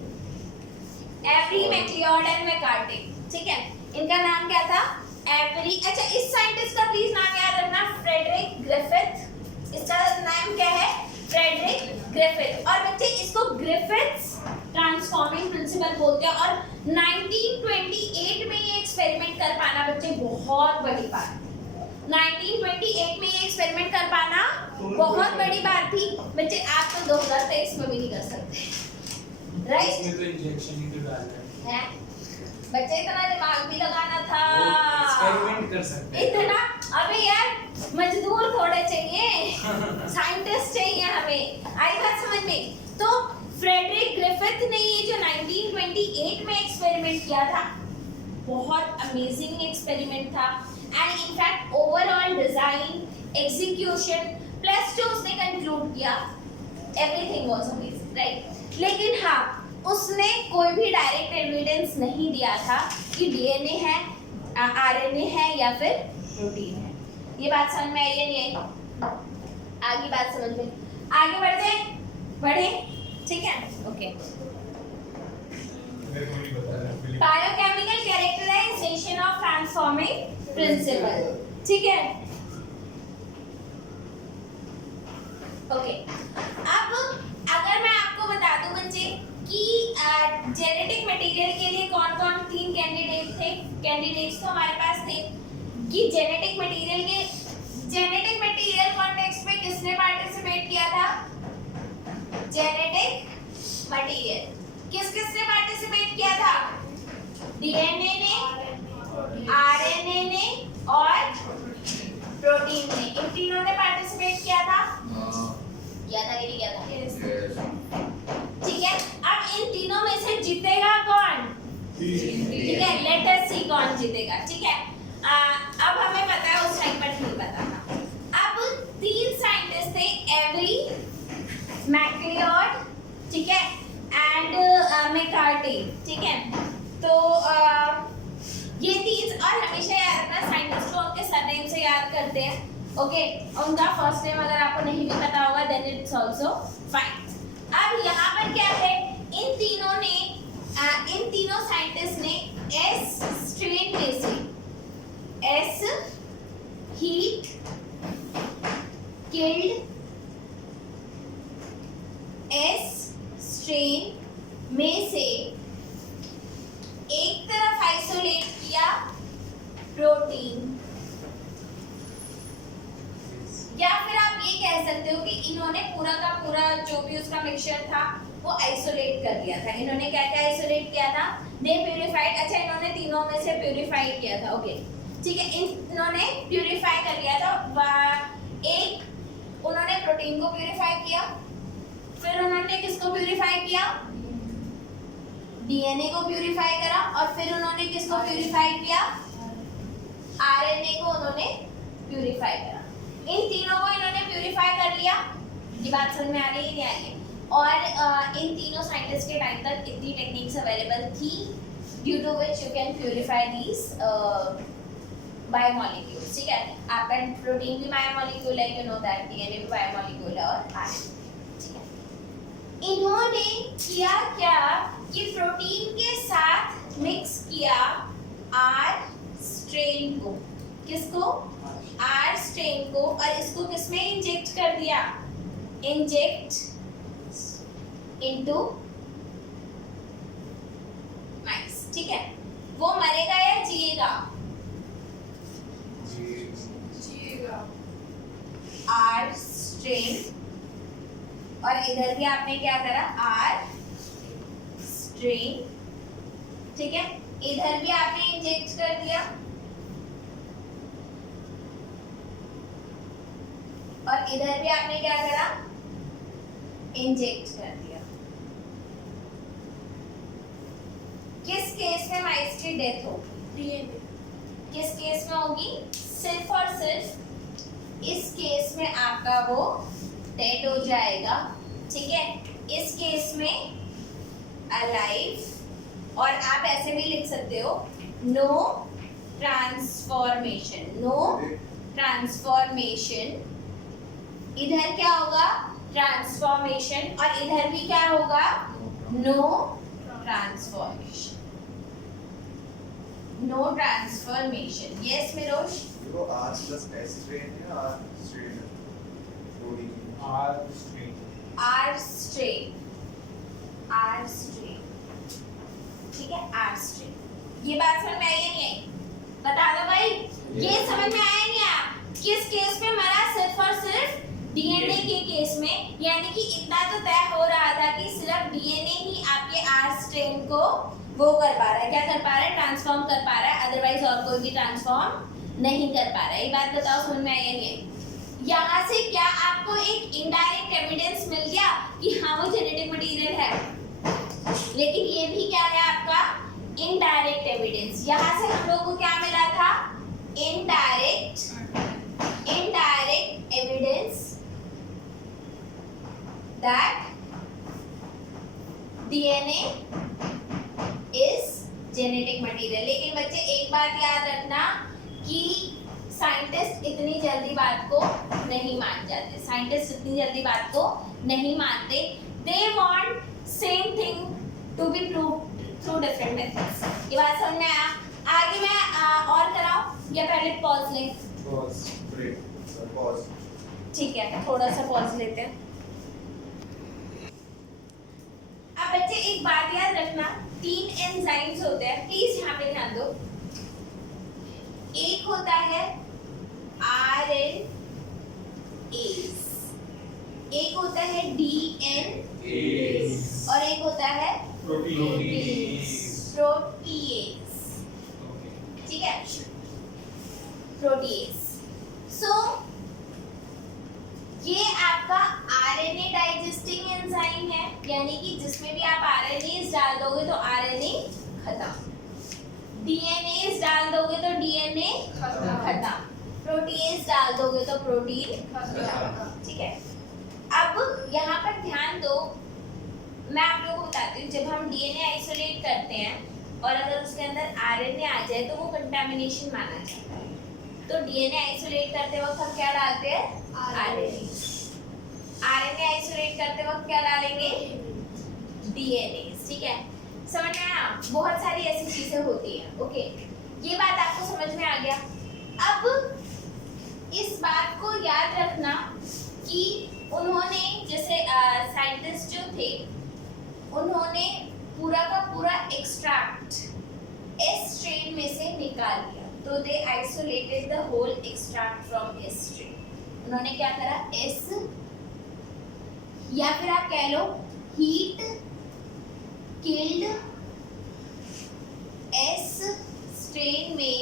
Avery, MacLeod and McCarty. ठीक है, इनका नाम क्या था? एवरी। अच्छा, इस साइंटिस्ट का प्लीज नाम याद रखना, फ्रेडरिक ग्रिफिथ। इसका नाम क्या है? Frederick Griffith. और बच्चे इसको ग्रिफिथ्स ट्रांसफॉर्मिंग प्रिंसिपल बोलते हैं, और 1928 में ये एक्सपेरिमेंट कर पाना बच्चे बहुत बड़ी बात। 1928 में ये एक्सपेरिमेंट कर पाना बहुत बड़ी बात थी बच्चे। आप तो 2023 में भी नहीं कर सकते, राइट? इसमें तो इंजेक्शन ही तो डालना है बच्चे, इतना दिमाग भी लगाना था, एक्सपेरिमेंट कर सकते हैं इतना। अबे यार, मजदूर थोड़े चाहिए, साइंटिस्ट चाहिए हमें। आई बात समझ में? तो फ्रेडरिक ग्रिफिथ ने ये जो 1928 में एक्सपेरिमेंट किया था, बहुत अमेजिंग एक्सपेरिमेंट था, and in fact overall design, execution plus जो उसने कंक्लूड किया, एवरीथिंग वाज अमेजिंग, राइट? लेकिन हाँ, उसने कोई भी डायरेक्ट एविडेंस नहीं दिया था कि डीएनए है, आरएनए है या फिर प्रोटीन है। ये बात समझ में आई या नहीं आई? आगे बात समझ में? आगे बढ़े? ठीक है, okay. Biochemical characterisation of transforming principle. ठीक है, ओके। अब अगर मैं आपको बता दूं बच्चे कि जेनेटिक मटेरियल के लिए कौन कौन 3 कैंडिडेट्स तो हमारे पास थे कि जेनेटिक मटेरियल कॉन्टेक्स्ट में किसने पार्टिसिपेट किया था? जेनेटिक मटेरियल किसने पार्टिसिपेट किया था? डीएनए ने, आरएनए ने और प्रोटीन ने। इन तीनों ने पार्टिसिपेट किया था कि नहीं किया था? ठीक है, अब इन तीनों में से जीतेगा कौन? ठीक है, लेट अस सी कौन जीतेगा। ठीक है, अब हमें पता है, उस टाइम पर नहीं पता था। अब 3 साइंटिस्ट थे, एवरी, मैक्लियोड, ठीक है, एंड मैकार्टे। ठीक है, तो ये 3, और हमेशा याद रखना साइंटिस्ट को उनके सरनेम से याद करते हैं। ओके, उनका फर्स्ट नेम अगर आपको नहीं भी पता होगा देन इट्स आल्सो फाइन। अब यहाँ पर क्या है, इन तीनों साइंटिस्ट ने एस स्ट्रेन में से, S heat killed, S strain में से एक तरफ आइसोलेट किया प्रोटीन, या फिर आप ये कह सकते हो कि इन्होंने पूरा का पूरा जो भी उसका मिक्सचर था वो आइसोलेट कर दिया था। इन्होंने क्या क्या आइसोलेट किया था? दे प्यूरिफाइड। अच्छा, इन्होंने तीनों में से प्यूरिफाई किया था। ओके, ठीक है, इन्होंने प्यूरिफाई कर लिया था। एक उन्होंने प्रोटीन को प्यूरिफाई किया, फिर उन्होंने किसको प्यूरिफाई किया? डीएनए को प्यूरिफाई करा, और फिर उन्होंने किसको प्यूरिफाई किया? आरएनए को उन्होंने प्यूरिफाई करा। इन तीनों को इन्होंने प्यूरिफाई कर लिया। ये बात समझ में आ रही है नहीं आ रही है? और इन तीनों साइंटिस्ट के टाइम तक इतनी टेक्निक्स अवेलेबल थी due to which you can purify these biomolecules. ठीक है, आपका प्रोटीन भी बायोमॉलिक्यूल है, यू नो दैट, डीएनए भी बायोमॉलिक्यूल है, और आरएनए। ठीक है, इन्होंने किया क्या कि प्रोटीन के साथ मिक्स किया आर स्ट्रेन को। किसको? आर स्ट्रेन को, और इसको किसमें इंजेक्ट कर दिया? इंजेक्ट इनटू माइस। ठीक है, वो मरेगा या जिएगा? जिएगा। आर स्ट्रेन, और इधर भी आपने क्या करा? R strain. ठीक है, इधर भी आपने इंजेक्ट कर दिया, और इधर भी आपने क्या करा? इंजेक्ट कर दिया। किस केस में माइस की डेथ होगी? डीएनए किस केस में होगी? सिर्फ और सिर्फ इस केस में आपका वो डेड हो जाएगा, ठीक है। इस केस में अलाइव, और आप ऐसे भी लिख सकते हो नो ट्रांसफॉर्मेशन, नो ट्रांसफॉर्मेशन। इधर क्या होगा? ट्रांसफॉर्मेशन, और इधर भी क्या होगा? No transformation, no transformation. Yes मिरोश? वो R plus S strain है, R strain है, protein। R strain। R strain, R strain, ठीक है, आर स्ट्रेन। ये बात समझ में आई या नहीं आई? बता दो भाई, ये समझ में आया नहीं आया? किस केस में मरा? सिर्फ और सिर्फ डीएनए के केस में, यानी कि इतना तो तय हो रहा था कि सिर्फ डीएनए ही आपके आर स्ट्रेन को वो कर पा रहा है, क्या कर पा रहा है? ट्रांसफॉर्म कर पा रहा है, अदरवाइज और कोई भी ट्रांसफॉर्म नहीं कर पा रहा है। ये बात बताओ समझ में आई या नहीं आई? यहाँ से क्या आपको एक इनडायरेक्ट एविडेंस मिल गया कि हाँ वो जेनेटिक मटेरियल है, लेकिन ये भी क्या है आपका? Indirect evidence. यहाँ से हम लोगों को क्या मिला था? Indirect evidence that DNA is genetic material. लेकिन बच्चे एक बात याद रखना कि साइंटिस्ट इतनी जल्दी बात को नहीं मान जाते, साइंटिस्ट इतनी जल्दी बात को नहीं मानते। They want same thing to be proved through different methods. ये बात समझ में आया? आगे मैं और कराऊं या पहले पॉज लें? Pause। Break, pause। ठीक है, थोड़ा सा पॉज लेते हैं। अब बच्चे एक बात याद रखना, 3 एंजाइम्स होते हैं, प्लीज यहाँ पे ध्यान दो। एक होता है RNase, एक होता है DNase, और एक होता है Protease। प्रोटीएज, ठीक है, प्रोटीएज। सो ये आपका आरएनए डाइजेस्टिंग एंजाइम है, यानी कि जिसमें भी आप आरएनए डाल दोगे तो आरएनए खत्म, डीएनए डाल दोगे तो डीएनए खत्म, प्रोटीएज डाल दोगे तो प्रोटीन खत्म, ठीक है। अब यहाँ पर ध्यान दो, मैं आप लोगों को बताती हूँ, जब हम डीएनए आइसोलेट करते हैं और अगर उसके अंदर आरएनए आ जाए तो वो कंटामिनेशन माना जाता है। तो डीएनए आइसोलेट करते वक्त हम क्या डालते हैं? आरएनए। आरएनए आइसोलेट करते वक्त क्या डालेंगे? डीएनए, ठीक है। समझ में आया? बहुत सारी ऐसी चीजें होती हैं, ओके। ये बात आपको समझ में आ गया? अब इस बात को याद रखना कि उन्होंने जैसे साइंटिस्ट जो थे उन्होंने पूरा का पूरा एक्सट्रैक्ट एस स्ट्रेन में से निकाल लिया, तो they isolated the whole extract from S strain. उन्होंने क्या करा? एस, या फिर आप कह लो हीट किल्ड एस स्ट्रेन में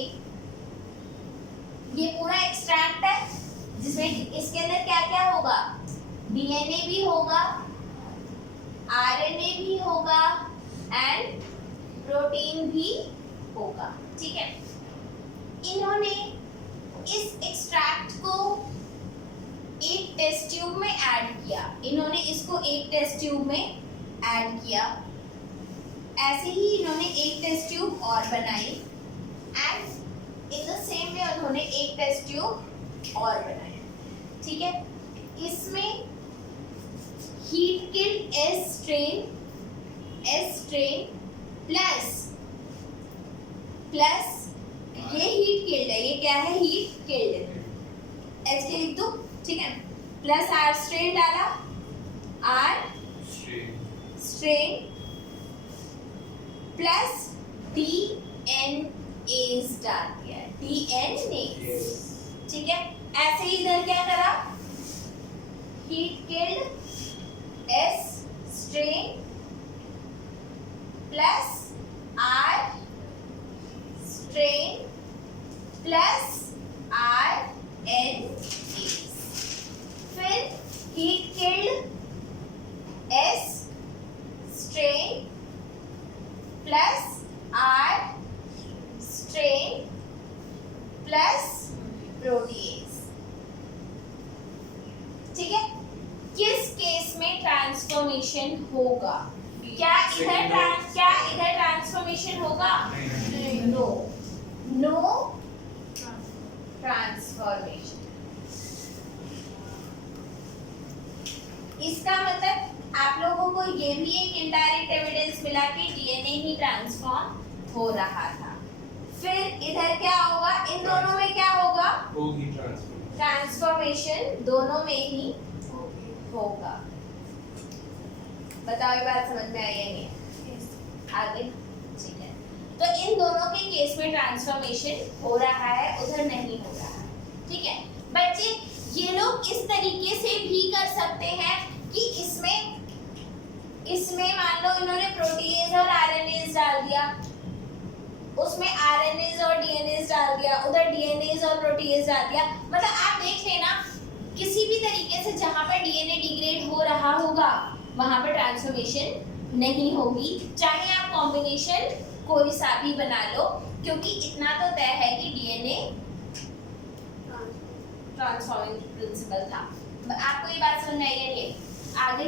ये पूरा एक्सट्रैक्ट है जिसमें इसके अंदर क्या क्या होगा? डीएनए भी होगा, आरएनए भी होगा एंड प्रोटीन भी होगा, ठीक है। इन्होंने इस एक्सट्रैक्ट को एक टेस्ट ट्यूब में ऐड किया, इन्होंने इसको एक टेस्ट ट्यूब में ऐड किया, ऐसे ही इन्होंने एक टेस्ट ट्यूब और बनाई and in the same way उन्होंने एक टेस्ट ट्यूब और बनाया, ठीक है। इसमें heat killed S strain plus ये हीट किल्ड है, ये क्या है? हीट किल्ड, एच के लिख दो, ठीक है, प्लस आर स्ट्रेन डाला, आर स्ट्रेन प्लस डीएनएज डाल दिया, डीएनएज, ठीक है। ऐसे ही इधर क्या करा? Heat killed S strain plus R strain plus R N A, फिर हीट किल्ड ट्रांसफॉर्मेशन होगा। क्या इधर ट्रांसफॉर्मेशन होगा? No, no transformation. इसका मतलब आप लोगों को ये भी एक इनडायरेक्ट एविडेंस मिला कि डीएनए ही ट्रांसफॉर्म हो रहा था। फिर इधर क्या होगा? इन दोनों में क्या होगा? होगी ट्रांसफर। ट्रांसफॉर्मेशन दोनों में ही होगा। बताओ ये बात समझ में आई है नहीं? आगे ठीक है। तो इन दोनों के केस में ट्रांसफॉर्मेशन हो रहा है, उधर नहीं हो रहा है। ठीक है बच्चे, ये लोग इस तरीके से भी कर सकते हैं कि इसमें मान लो इन्होंने प्रोटीएज और आरएनएज डाल दिया, उसमें आरएनएज और डीएनएज डाल दिया, उधर डीएनएज और प्रोटीएज डाल दिया। मतलब आप देख लेना, किसी भी तरीके से जहां पर डीएनए डिग्रेड हो रहा होगा वहां पर ट्रांसफॉर्मेशन नहीं होगी, चाहे आप कॉम्बिनेशन कोई सा भी बना लो, क्योंकि इतना तो तय है कि डीएनए ट्रांसफॉर्मिंग प्रिंसिपल था। आपको ये बात समझ में आई है नहीं? आगे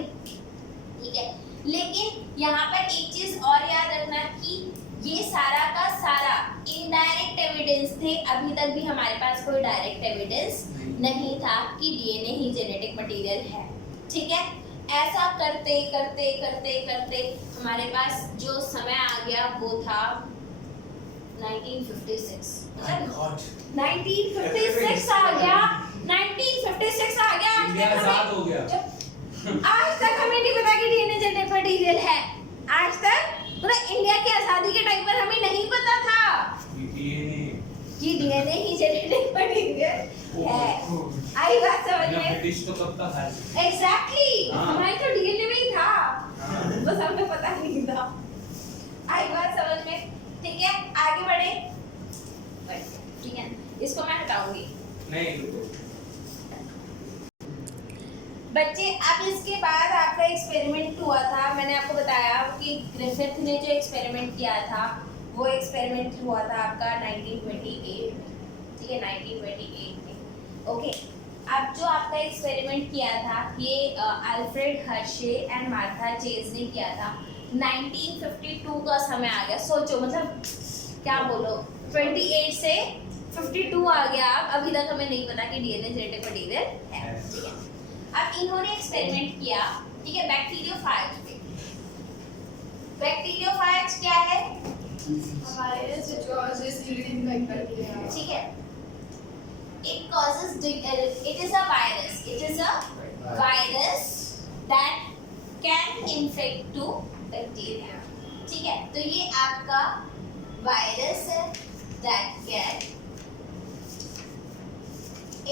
ठीक है। लेकिन यहाँ पर एक चीज और याद रखना कि ये सारा का सारा इनडायरेक्ट एविडेंस थे। अभी तक भी हमारे पास कोई डायरेक्ट एविडेंस नहीं था कि डीएनए ही जेनेटिक मटेरियल है। ठीक है, ऐसा करते करते करते करते हमारे पास जो समय आ गया वो था 1956। मतलब 1956 आ गया, 1956 आ गया। इंडिया आजाद हो गया। आज तक हमें नहीं पता कि डीएनए जेनेटिक मटेरियल है। आज तक मतलब इंडिया की आजादी के टाइम पर हमें नहीं पता था कि डीएनए ही जेनेटिक मटेरियल है। आई बात समझ में? ब्रिटिश तो कब तक है? एग्जैक्टली, हमारे तो डीएनए में ही था, हाँ। बस हमें पता नहीं था। आई बात समझ में? ठीक है, आगे बढ़े। ठीक है, इसको मैं हटाऊंगी। नहीं बच्चे, अब इसके बाद आपका एक्सपेरिमेंट हुआ था। मैंने आपको बताया कि ग्रिफिथ ने जो एक्सपेरिमेंट किया था वो एक्सपेरिमेंट हुआ था आपका 1928 में। ठीक है, 1928 में। ओके, अब जो आपका एक्सपेरिमेंट किया था ये Alfred Hershey and Martha chase ने किया था। 1952 का समय आ गया। सोचो, मतलब क्या बोलो, 28 से 52 आ गया। अभी तक हमें नहीं पता कि डीएनए जेनेटिक मटेरियल है। ठीक है, अब इन्होंने एक्सपेरिमेंट किया, ठीक है, बैक्टीरियोफाज पे। बैक्टीरियोफाज क्या है? वायरस जो causes living bacteria. ठीक है, it causes it is a virus. It is a virus that can infect to bacteria. ठीक है, तो ये आपका वायरस है that can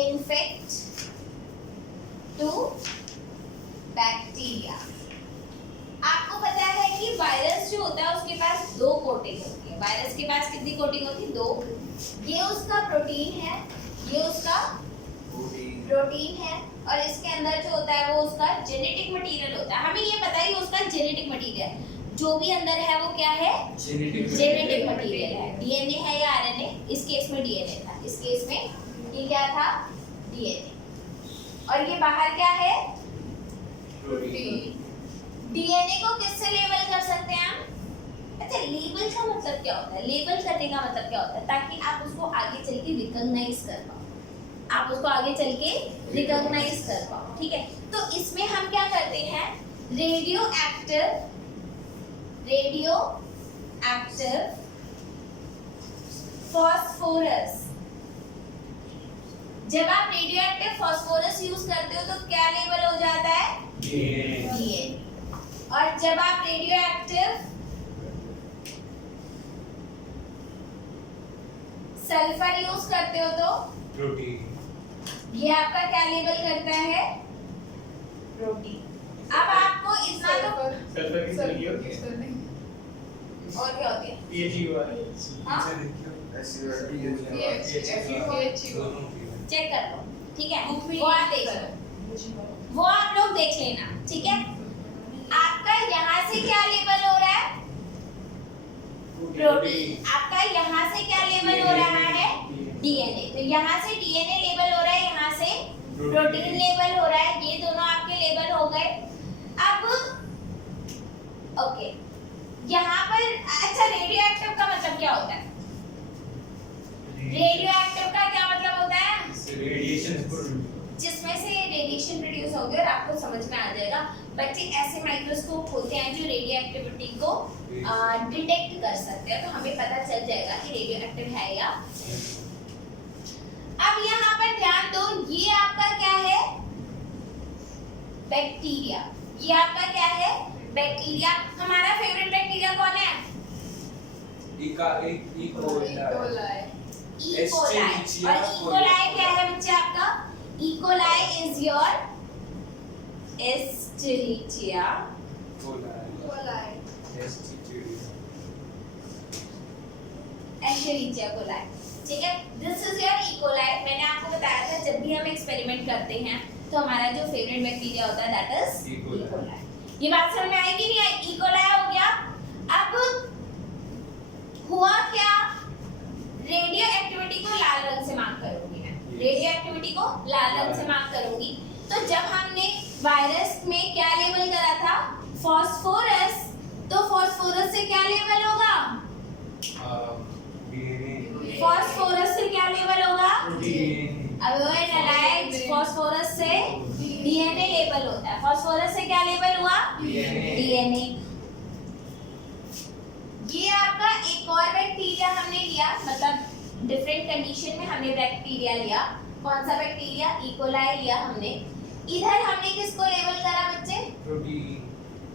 infect to bacteria. आपको पता है कि वायरस जो होता है उसके पास दो कोटिंग होती है। वायरस के पास कितनी कोटिंग होती है? दो। ये उसका प्रोटीन है, ये उसका प्रोटीन है, और इसके अंदर जो होता है वो उसका जेनेटिक मटेरियल होता है। हमें ये पता है कि उसका जेनेटिक मटेरियल जो भी अंदर है वो क्या है? जेनेटिक मटेरियल है। डीएनए है या आरएनए? इस केस में डीएनए था, इस केस में ये क्या था? डीएनए। और ये बाहर क्या है? डीएनए को किससे लेबल कर सकते हैं हम? अच्छा, लेबल का मतलब क्या होता है? लेबल करने का मतलब क्या होता है? ताकि आप उसको आगे चल के रिकॉग्नाइज कर पाओ, आप उसको आगे चल के रिकॉग्नाइज कर पाओ। ठीक है, तो इसमें हम क्या करते हैं? Radio active phosphorus. जब आप रेडियो एक्टिव फास्फोरस यूज करते हो तो क्या लेबल हो जाता है? डीएनए। और जब आप रेडियो एक्टिव सल्फर यूज करते हो तो प्रोटीन। ये आपका क्या लेबल करता है? प्रोटीन। अब आपको इतना तो सल्फर की सल्फर होती है। और क्या होती है? PHUR। हाँ? चेक कर लो, ठीक है, वो आप देख लो, वो आप लोग देख लेना। ठीक है, आपका यहाँ से क्या लेबल हो रहा है? प्रोटीन। आपका यहाँ से क्या लेबल हो रहा है? डीएनए। तो यहाँ से डीएनए लेबल हो रहा है, यहाँ से प्रोटीन लेबल हो रहा है। ये दोनों आपके लेबल हो गए। अब ओके, यहाँ पर अच्छा रेडियो एक्टिव का मतलब क्या होता है? रेडियो एक्टिव का क्या मतलब होता है? रेडिएशन जिसमें से रेडिएशन प्रोड्यूस होगी और आपको समझ में आ जाएगा। बच्चे ऐसे माइक्रोस्कोप होते हैं जो रेडियो एक्टिविटी को डिटेक्ट कर सकते हैं, तो हमें पता चल जाएगा कि रेडियो एक्टिव है या। अब यहाँ पर ध्यान दो, ये आपका क्या है? बैक्टीरिया। ये आपका क्या है? बैक्टीरिया। हमारा फेवरेट बैक्टीरिया कौन है? इकोलाई। इकोलाई। और एस्चेरिचिया इकोलाई क्या है बच्चे आपका? E coli is your Escherichia coli. Escherichia coli. ठीक है, दिस इज योर इकोलाई। मैंने आपको बताया था जब भी हम एक्सपेरिमेंट करते हैं तो हमारा जो फेवरेट बैक्टीरिया होता है दैट इज इकोलाई। ये बात समझ में आई कि नहीं आई? इकोलाई हो गया। अब हुआ क्या? रेडियो एक्टिविटी को लाल रंग से मार्क करूंगी मैं। रेडियो एक्टिविटी को लाल रंग से मार्क करूंगी। तो जब हमने वायरस में क्या लेबल करा था? फास्फोरस। तो फास्फोरस से क्या लेबल होगा? फास्फोरस से क्या लेबल होगा? अब वो नालायक, फास्फोरस से डीएनए लेबल होता है। फास्फोरस से क्या लेबल हुआ? डीएनए। ये आपका एक और बैक्टीरिया हमने लिया, मतलब डिफरेंट कंडीशन में हमने बैक्टीरिया लिया। कौन सा बैक्टीरिया? इकोलाई लिया हमने। इधर हमने किसको लेबल करा बच्चे? प्रोटीन।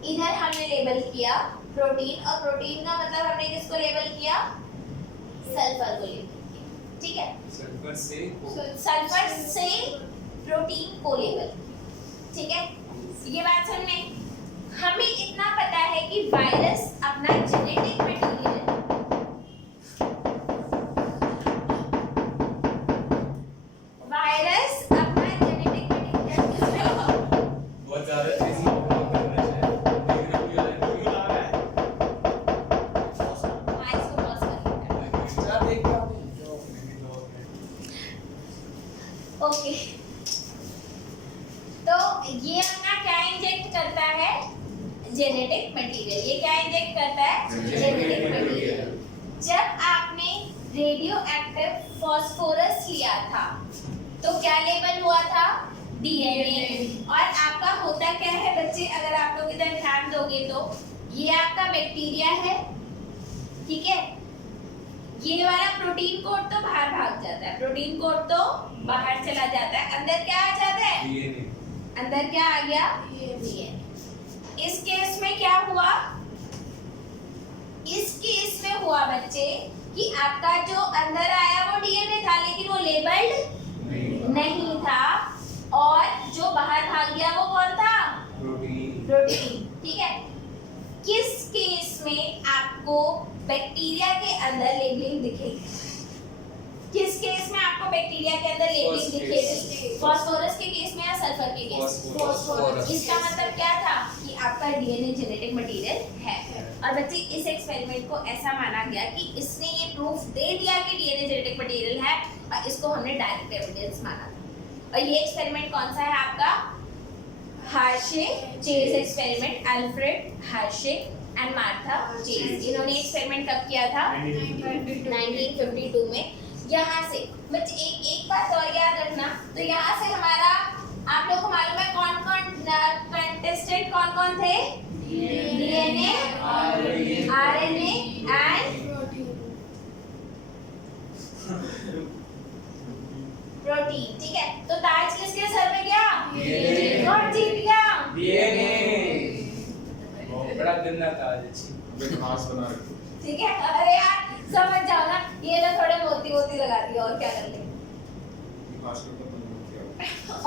इधर हमने लेबल किया प्रोटीन, और प्रोटीन का मतलब हमने किसको लेबल किया? सल्फर को लेबल किया। ठीक है, सल्फर से प्रोटीन को लेबल। ठीक है, ये बात समझ में? हमें इतना पता है कि वायरस अपना जेनेटिक मटेरियल बहुत ज्यादा तेजी से काम कर रहा है, लेकिन अब ये ला रहा है। ओके, तो ये अपना क्या इंजेक्ट करता है? Genetic material. ये क्या इंजेक्ट करता है? Genetic material. जब आपने रेडियो एक्टिव फास्फोरस लिया था तो क्या लेबल हुआ था? डीएनए। और आपका होता क्या है बच्चे, अगर आप लोग इधर ध्यान दोगे तो ये आपका बैक्टीरिया है। ठीक है, ये वाला प्रोटीन कोड तो बाहर भाग जाता है, प्रोटीन कोड तो बाहर चला जाता है। अंदर क्या आ जाता है? डीएनए। अंदर क्या आ गया? डीएनए। इस केस में क्या हुआ? इस केस में हुआ बच्चे कि आपका जो अंदर आया वो डीएनए था, लेकिन वो लेबल्ड नहीं था, और जो बाहर भाग गया वो कौन था? प्रोटीन। ठीक है, किस केस में आपको बैक्टीरिया के अंदर लेबलिंग दिखेगी? किस केस में आपको बैक्टीरिया के अंदर लेबलिंग दिखेगी? फास्फोरस के केस में या सल्फर के केस में? फास्फोरस। इसका मतलब क्या था कि आपका डीएनए जेनेटिक मटेरियल है। और बच्चे इस एक्सपेरिमेंट को ऐसा माना गया कि इसने ये प्रूफ दे दिया कि डीएनए जेनेटिक मटेरियल है, और इसको हमने डायरेक्ट एविडेंस माना था। और ये एक्सपेरिमेंट कौन सा है आपका? Hershey chase experiment. Alfred Hershey and Martha chase, इन्होंने एक्सपेरिमेंट कब किया था? 1952 में। यहाँ से बच्चे एक बात और याद रखना, तो यहाँ से हमारा आप लोगों को मालूम है कौन कौन कंटेस्टेंट कौन कौन थे? DNA, RNA and protein. ठीक है, तो ताज किसके सर पे गया? कौन जीत गया? डीएनए। बड़ा गंदा था आज। घास बना रखी। ठीक है, अरे यार समझ जाओ ना, ये ना थोड़े मोती मोती लगा दिया, और क्या कर ले। घास को तो बंद किया।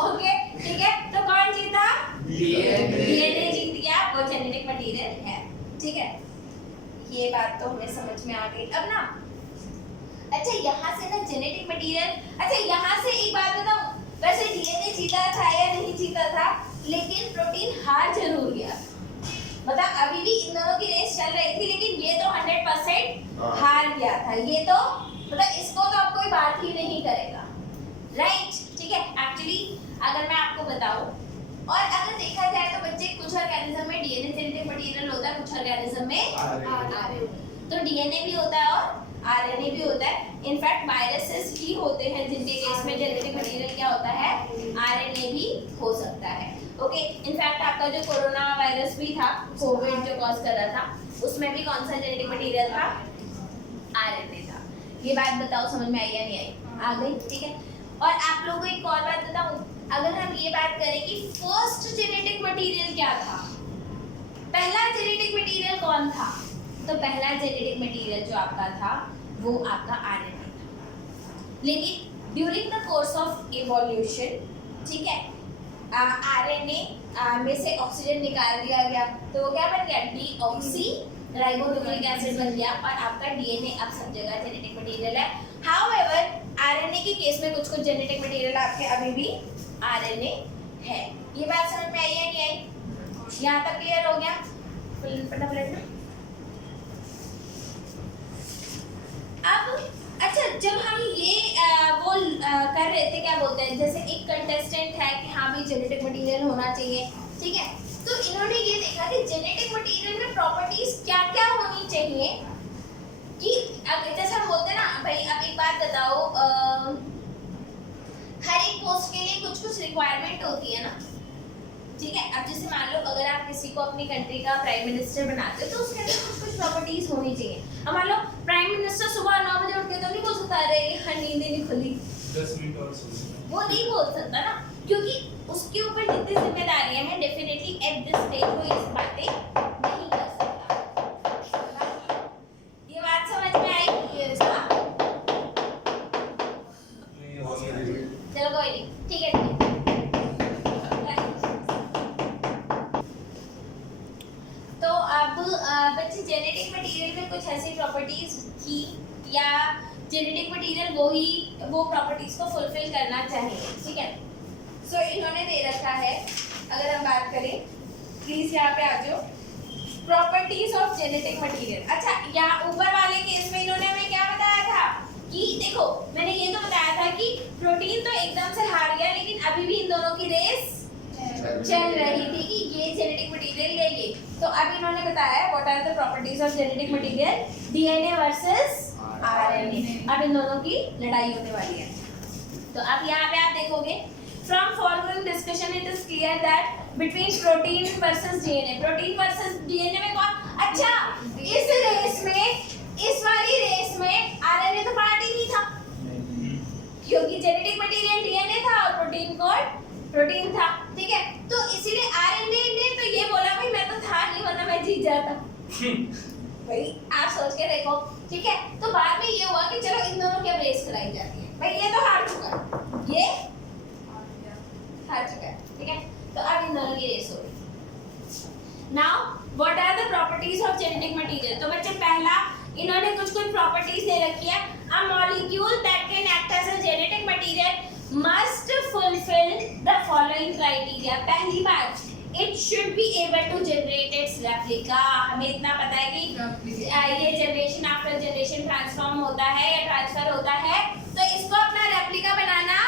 ओके, ठीक है, तो कौन जीता? डीएनए। डीएनए जीत गया, वो जेनेटिक मटेरियल है। ठीक है, ये बात तो हमें समझ में आ गई। अब ना अच्छा, यहाँ से ना जेनेटिक मटेरियल, अच्छा यहाँ से एक बात बताऊं, वैसे डीएनए जीता था या नहीं जीता था, लेकिन प्रोटीन हार जरूर गया। मतलब अभी भी इन दोनों की रेस चल रही थी, लेकिन ये तो 100% हार गया था। ये तो मतलब इसको तो अब कोई बात ही नहीं करेगा, राइट? ठीक है, एक्चुअली अगर मैं आपको बताऊं, और अगर देखा जाए तो बच्चे कुछ ऑर्गेनिज्म में डीएनए जेनेटिक मटेरियल होता है, कुछ ऑर्गेनिज्म में आरएनए। तो डीएनए भी होता है और आरएनए भी होता है। इनफैक्ट वायरसेस भी होते हैं जिनके केस में जेनेटिक मटेरियल क्या होता है, आरएनए भी हो सकता है। ओके, इनफैक्ट आपका जो कोरोना वायरस भी था, कोविड जो कॉज कर रहा था, उसमें भी कौन सा जेनेटिक मटेरियल था, आरएनए था। ये बात बताओ समझ में आई या नहीं आई? आ गई, ठीक है। और आप लोगों को एक और बात बताऊं, अगर हम ये बात करें कि फर्स्ट जेनेटिक मटेरियल क्या था, पहला जेनेटिक मटेरियल कौन था, तो पहला जेनेटिक मटेरियल जो आपका था वो आपका आरएनए था। लेकिन during the course of evolution, ठीक है, आरएनए में से ऑक्सीजन निकाल दिया गया, तो वो क्या बन गया, डीऑक्सी राइबोन्यूक्लिक एसिड बन गया और आपका डीएनए अब सब जगह जेनेटिक मटेरियल है। हाउएवर आरएनए के केस में कुछ जेनेटिक मटेरियल आपके अभी भी आरएनए है। ये बात समझ में आई या नहीं आई? यहाँ तक क्लियर हो गया? फटाफट ना। अब अच्छा, जब हम ये कर रहे थे, क्या बोलते हैं, जैसे एक कंटेस्टेंट है कि हाँ भाई जेनेटिक मटेरियल होना चाहिए, ठीक है, तो इन्होंने ये देखा कि जेनेटिक मटेरियल में प्रॉपर्टीज क्या क्या होनी चाहिए कि जैसे हम बोलते हैं ना भाई, अब एक बात बताओ, हर एक पोस्ट के लिए कुछ कुछ रिक्वायरमेंट होती है ना, ठीक है। अब जैसे मान लो अगर आप किसी को अपनी कंट्री का प्राइम मिनिस्टर बनाते हो तो उसके अंदर कुछ कुछ प्रॉपर्टीज होनी चाहिए। अब मान लो प्राइम मिनिस्टर सुबह 9 बजे उठ के तो नहीं बोल सकता अरे नींद ही नहीं खुली, 10 मिनट और सो लेना। वो नहीं बोल सकता ना, क्योंकि उसके ऊपर जितनी जिम्मेदारियां हैं, डेफिनेटली एट दिस स्टेज वो ये बातें नहीं कर सकता। ये बात समझ में आई? हाँ? नहीं, हो नहीं रही। चलो कोई नहीं, ठीक है, ठीक है। तो अब बच्चे जेनेटिक मटेरियल में कुछ ऐसी प्रॉपर्टीज थी या जेनेटिक मटेरियल वो प्रॉपर्टीज को फुलफिल करना चाहिए, ठीक है। सो इन्होंने दे रखा है, अगर हम बात करें, प्लीज यहाँ पे आ जाओ, प्रॉपर्टीज ऑफ जेनेटिक मटेरियल। अच्छा, यहाँ ऊपर वाले केस में इन्होंने हमें क्या बताया था कि देखो, मैंने ये तो बताया था कि प्रोटीन तो एकदम से हार गया, लेकिन अभी भी इन दोनों की रेस चल रही थी कि ये जेनेटिक मटेरियल लेंगे। तो अब इन्होंने बताया what are the properties of genetic material, DNA versus RNA. अब इन दोनों की लड़ाई होने वाली है। तो अब यहाँ पे आप देखोगे, from forgoing discussion it is clear that between protein versus DNA, protein versus DNA में कौन, अच्छा इस रेस में, इस वाली रेस में आरएनए तो पार्ट ही नहीं था, क्योंकि जेनेटिक मटेरियल डीएनए था और प्रोटीन कोड प्रोटीन था, ठीक है। तो इसीलिए आरएनए ने तो ये बोला भाई मैं तो था नहीं, वरना मैं जीत जाता। भाई आप सोच के देखो, ठीक है। तो बाद में ये हुआ कि चलो इन दोनों की अब रेस कराई जाती है, भाई ये तो हार चुका, ये हार चुका है, ठीक है। तो अब इन दोनों की रेस हो रही। Now what are the properties of genetic material? तो बच्चे पहला इन्होंने कुछ कुछ प्रॉपर्टीज दे रखी है। A molecule that can act as a genetic material must fulfill the following criteria। पहली बात, it should be able to generate its replica। हमें इतना पता है कि ये जनरेशन आफ्टर जनरेशन ट्रांसफॉर्म होता है या ट्रांसफर होता है, तो इसको अपना रेप्लिका बनाना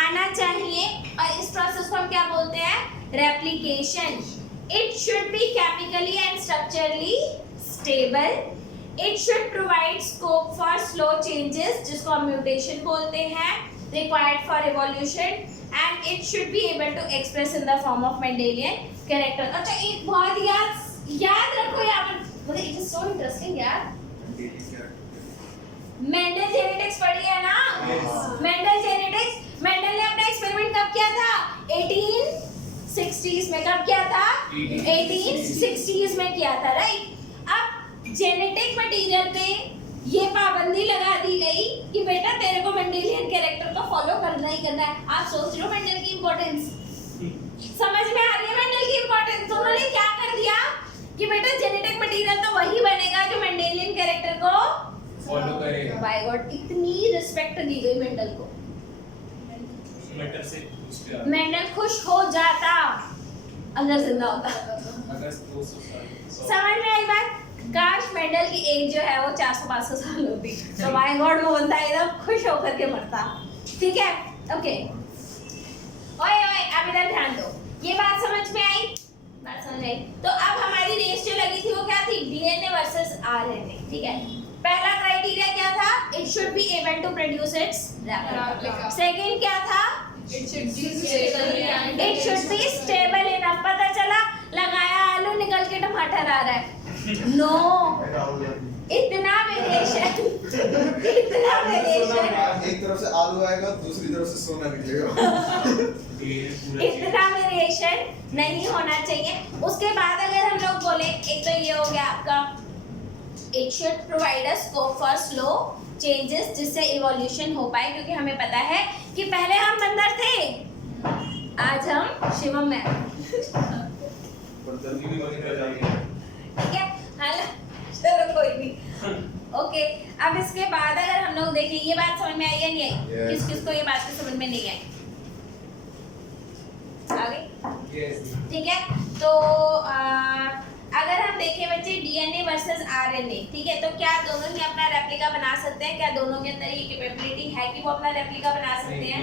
आना चाहिए, और इस प्रोसेस को हम क्या बोलते हैं, replication. It should be chemically and structurally stable। It should provide scope for slow changes, जिसको हम म्यूटेशन बोलते हैं, required for evolution, and it should be able to express in the form of Mendelian character। अच्छा, एक बहुत याद रखो यहाँ पर, मतलब it is so interesting यार। मेंडल जेनेटिक्स पढ़ी है ना? मेंडल जेनेटिक्स, मेंडल ने अपना एक्सपेरिमेंट कब किया था? 1860s में। कब किया था? 1860s में किया था, राइट। अब जेनेटिक मटेरियल पे ये पाबंदी लगा दी गई कि बेटा तेरे को मेंडेलियन कैरेक्टर को फॉलो करना ही करना है। आप सोच रहे हो मेंडल की इंपॉर्टेंस, समझ में आ रही है मेंडल की इंपॉर्टेंस? तो उन्होंने क्या कर दिया कि बेटा जेनेटिक मटेरियल तो वही बनेगा जो मेंडेलियन कैरेक्टर को फॉलो करेगा। बाय गॉड, इतनी रिस्पेक्ट दी गई मेंडल को। मेंडल से पूछते हैं, मेंडल खुश हो जाता अगर जिंदा होता। अगस्त 200 साल। समझ में आई बात? काश मेंडल की एज जो है वो 400-500 साल होती, तो माय गॉड वो बंदा एकदम खुश होकर के मरता, ठीक है। ओके, ओए ओए अब इधर ध्यान दो। ये बात समझ में आई? बात समझ आई। तो अब हमारी रेस जो लगी थी वो क्या थी? डीएनए वर्सेस आरएनए, ठीक है। पहला क्राइटेरिया क्या था? It should be able to produce its replica. Second क्या था? It should be stable and it should be stable enough. पता चला लगाया आलू निकल के टमाटर आ रहा है। नो, इतना वेरिएशन, इतना वेरिएशन, एक तरफ से आलू आएगा दूसरी तरफ से सोना निकलेगा। इतना वेरिएशन नहीं होना चाहिए। उसके बाद अगर हम लोग बोले, एक तो ये हो गया आपका it should provide a scope for slow changes, जिससे इवोल्यूशन हो पाए, क्योंकि हमें पता है कि पहले हम बंदर थे, आज हम शिवम में, ठीक है। हाल चलो कोई नहीं, ओके। अब इसके बाद अगर हम लोग देखें, ये बात समझ में आई या नहीं आई? Yes. किस किस को ये बात की समझ में नहीं आई? आ गई? ठीक है। तो अगर हम देखें बच्चे डीएनए वर्सेस आरएनए, ठीक है, तो क्या दोनों ही अपना रेप्लिका बना सकते हैं? क्या दोनों के अंदर ये कैपेबिलिटी है कि वो अपना रेप्लिका बना सकते हैं?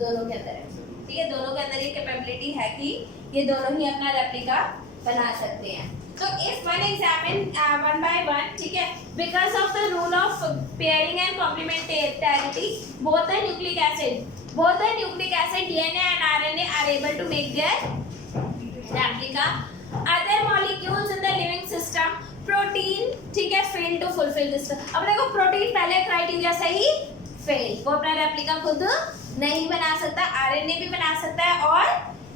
दोनों के अंदर है, ठीक है। दोनों के अंदर ये कैपेबिलिटी है कि ये दोनों ही अपना रेप्लिका बना सकते हैं। तो if one examine one by one, ठीक है, because of the rule of pairing and complementarity, both the nucleic acid DNA and RNA are able to make their replica. Other molecules in the living system, protein, ठीक है, फेल टू फुलफिल दिस। अब देखो, प्रोटीन पहले क्राइटेरिया से ही फेल, वो अपना रेप्लिका खुद नहीं बना सकता। आरएनए भी बना सकता है और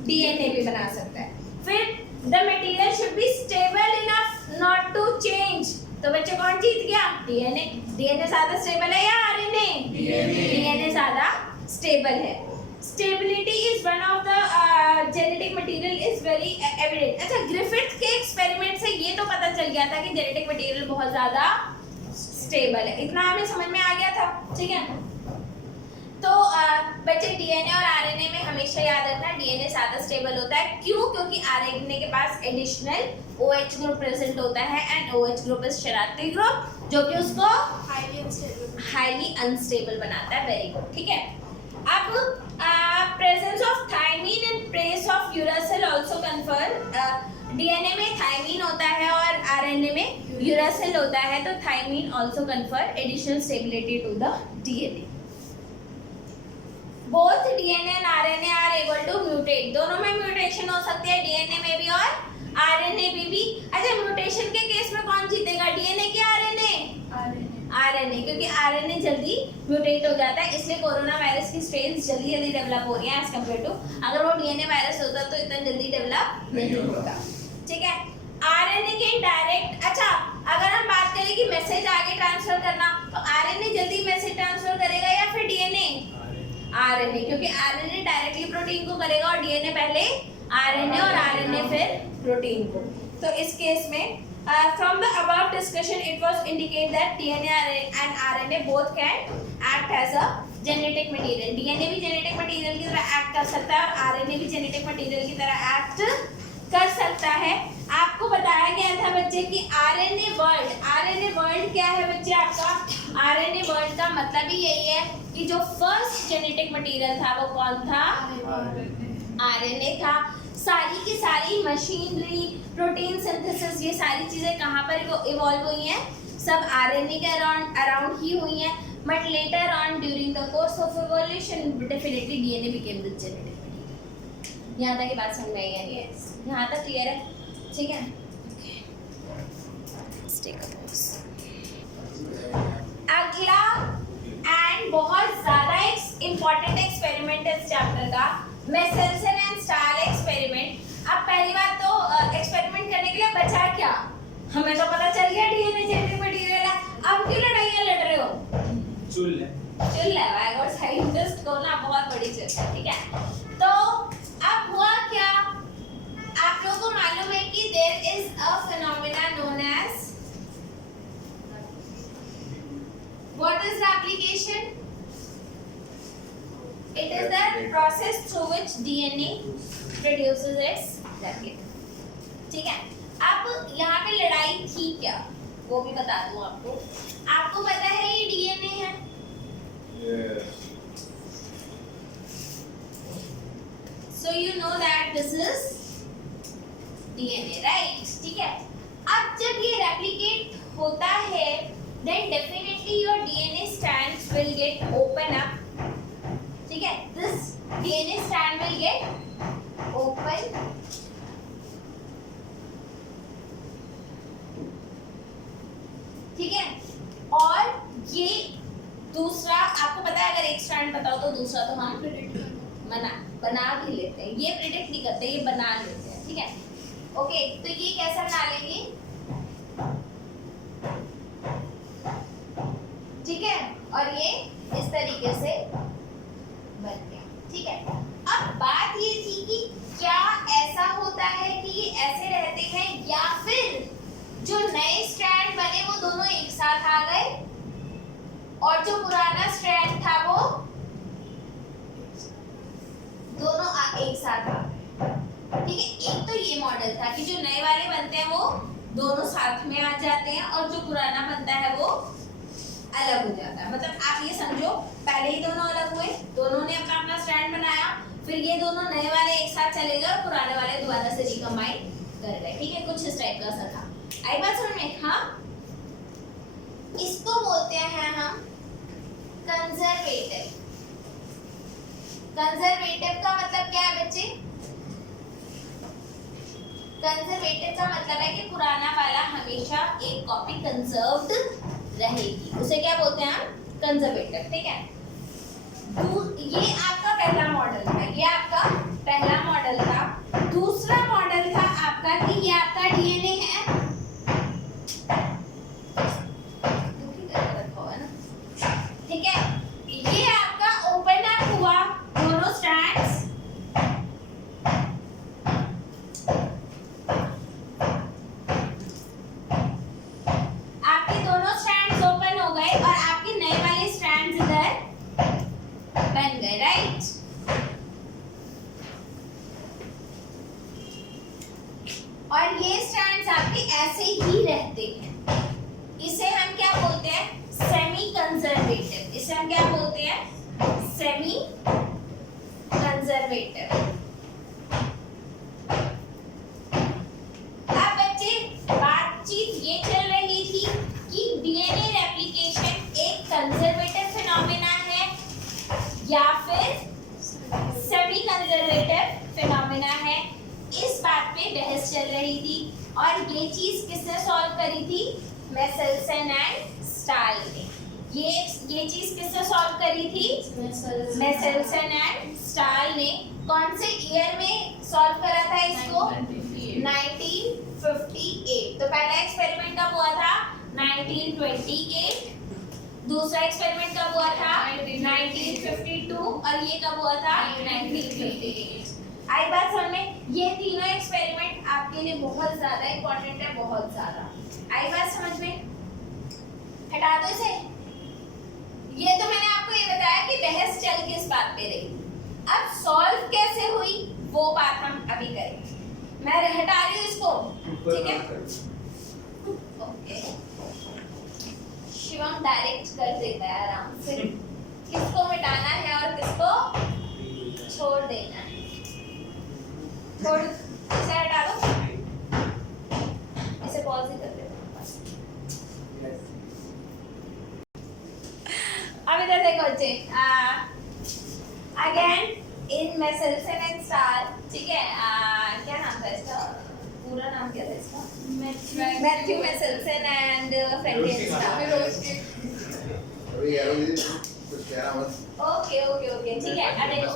डीएनए भी बना सकता है। फिर the material should be stable enough not to change. तो बच्चे कौन जीत गया? डीएनए। डीएनए ज्यादा स्टेबल है या आरएनए? डीएनए ज्यादा स्टेबल है। Stability is one of the genetic material is very evident. अच्छा, ग्रिफिथ के एक्सपेरिमेंट से ये तो पता चल गया था कि जेनेटिक मटेरियल बहुत ज्यादा स्टेबल है, इतना हमें समझ में आ गया था, ठीक है। तो बच्चे डीएनए और आरएनए में हमेशा याद रखना, डीएनए ज्यादा स्टेबल होता है। क्यों? क्योंकि आरएनए के पास एडिशनल OH ग्रुप प्रेजेंट होता है एंड OH ग्रुप इज शरारती ग्रुप, जो कि उसको हाईली अनस्टेबल बनाता है। वेरी गुड, ठीक है। अब presence of thymine in place of uracil also confer. DNA में थायमीन होता है और आरएनए में यूरासिल होता है, तो thymine also confer additional stability to the DNA. Both DNA and RNA are able to mutate. दोनों में म्यूटेशन हो सकती है, डीएनए में भी और आरएनए में भी। अच्छा, म्यूटेशन के केस में कौन जीतेगा, डीएनए की आरएनए? आरएनए, क्योंकि आरएनए जल्दी म्यूटेट हो जाता है, इसलिए कोरोना वायरस की स्ट्रेन्स जल्दी जल्दी डेवलप हो रही हैं एज कम्पेयर टू अगर वो डीएनए वायरस होता तो इतना जल्दी डेवलप नहीं होता, ठीक है। आरएनए के डायरेक्ट, अच्छा अगर हम बात करें कि मैसेज आगे ट्रांसफर करना, तो आरएनए जल्दी मैसेज ट्रांसफर करेगा या फिर डीएनए? आरएनए, क्योंकि आरएनए डायरेक्टली प्रोटीन को करेगा और डीएनए पहले आरएनए और आरएनए फिर प्रोटीन को। तो इस केस में from the above discussion it was indicate that DNA and RNA both can act as a genetic material। DNA भी genetic material की तरह act कर सकता है और RNA भी genetic material की तरह act कर सकता है। आपको बताया गया था बच्चे कि RNA वर्ड क्या है बच्चे आपका? RNA वर्ड का मतलब ही यही है कि जो फर्स्ट जेनेटिक मटेरियल था वो कौन था? RNA था। सारी की सारी मशीनरी, प्रोटीन सिंथेसिस, ये सारी चीजें कहाँ पर इवॉल्व हुई हैं? सब आरएनए के अराउंड ही हुई हैं। But later on during the course of evolution definitely DNA became the genetic material. यहाँ तक की बात समझ में आई है? यहाँ तक क्लियर है, ठीक है। अगला एंड बहुत ज्यादा इम्पोर्टेंट एक्सपेरिमेंट इस चैप्टर का, मेसेल्सन एंड स्टाल एक्सपेरिमेंट। अब पहली बात तो एक्सपेरिमेंट करने के लिए बचा क्या? हमें तो पता चल गया डीएनए जेनेटिक मटेरियल है, अब क्यों लड़ाइयाँ लड़ रहे हो? चुल है भाई, और साइंटिस्ट को ना बहुत बड़ी चीज है, ठीक है। तो अब हुआ क्या, आप लोगों को मालूम है कि there is a phenomena known as, what is the application? It is the process through which DNA produces its replica, ठीक है। अब यहाँ पे लड़ाई थी क्या, वो भी बता दूं आपको। आपको पता है ये डीएनए है, So you know that this is DNA, right? ठीक है. अब जब ये replicate होता है, then definitely your DNA strands will get open up. ठीक है? This DNA strand will get open. ठीक है? और ये दूसरा आपको पता है, अगर एक स्ट्रैंड बताओ तो दूसरा तो हम बना भी लेते हैं. ये प्रिडिक्ट नहीं करते, ये बना लेते हैं. ठीक है? ओके, तो ये कैसा बना लेंगे? ठीक है, और ये इस तरीके से बन गया. ठीक है, अब बात ये थी कि क्या ऐसा होता है कि ये ऐसे रहते हैं या फिर जो नए स्ट्रैंड बने वो दोनों एक साथ आ गए और जो पुराना स्ट्रैंड था वो दोनों एक साथ आ गए. ठीक है, एक तो ये मॉडल था कि जो नए वाले बनते हैं वो दोनों साथ में आ जाते हैं और जो पुराना बनता है वो अलग हो जाता है. मतलब आप ये समझो, पहले ही दोनों अलग हुए, दोनों ने अपना अपना स्ट्रैंड बनाया, फिर ये दोनों नए वाले एक साथ चले गए और पुराने वाले दोबारा से रिकम्बाइन कर गए. ठीक है, कुछ इस टाइप का सा था. आई बात समझ में? हाँ, इसको बोलते हैं हम कंजर्वेटिव. कंजर्वेटिव का मतलब क्या है बच्चे? कंजर्वेटिव का मतलब है कि पुराना वाला हमेशा एक कॉपी कंजर्व्ड रहेगी, उसे क्या बोलते हैं हम? कंजर्वेटिव. ठीक है, ये आपका पहला मॉडल था, ये आपका पहला मॉडल था. दूसरा मॉडल था आपका कि ये आपका डीएनए है, ठीक है, ये आपका ओपन अप हुआ दोनों स्ट्रैंड्स. आपके दोनों स्ट्रैंड्स ओपन हो गए और आपके नए वाले स्ट्रैंड्स इधर बन गए, राइट? और ये स्ट्रैंड्स आपके ऐसे ही रहते हैं. इसे हम क्या बोलते हैं? Semi conservative. इसे हम क्या बोलते हैं? Semi conservative. अब बच्चे, बातचीत ये चल रही थी कि डीएनए रेप्लिकेशन एक कंजर्वेटिव फिनोमेना है या फिर सेमी कंजर्वेटिव फिनोमेना है. इस बात पे बहस चल रही थी और ये चीज किसने सॉल्व करी थी? मेसेल्सन एंड स्टाल ने. ये चीज किसने सॉल्व करी थी? मेसेल्सन एंड स्टाल ने. कौन से ईयर में सॉल्व करा था इसको? 1958. तो पहला एक्सपेरिमेंट कब हुआ था? 1928. दूसरा एक्सपेरिमेंट कब हुआ था? 1952. और ये कब हुआ था? 1958. आई बात समझ में? ये तीनों एक्सपेरिमेंट आपके लिए बहुत ज्यादा इंपॉर्टेंट है, बहुत ज्यादा. आई बात समझ में? हटा दो इसे. ये तो मैंने आपको ये बताया कि बहस चल किस बात पे रही. अब सॉल्व कैसे हुई वो बात हम अभी करेंगे. मैं हटा रही हूँ इसको, ठीक है? ओके, शिवम डायरेक्ट कर देता है आराम से किसको मिटाना है और किसको छोड़ देना है. छोड़, इसे हटा दो, इसे पॉज ही कर दो. अब इधर देखो बच्चे, again in Meselson and stall. ठीक है, क्या नाम था इसका? पूरा नाम क्या था इसका? Matthew Meselson and Frederick Stahl. अभी यार कुछ कह रहा मत. ओके ओके ओके, ठीक है. अब देखो,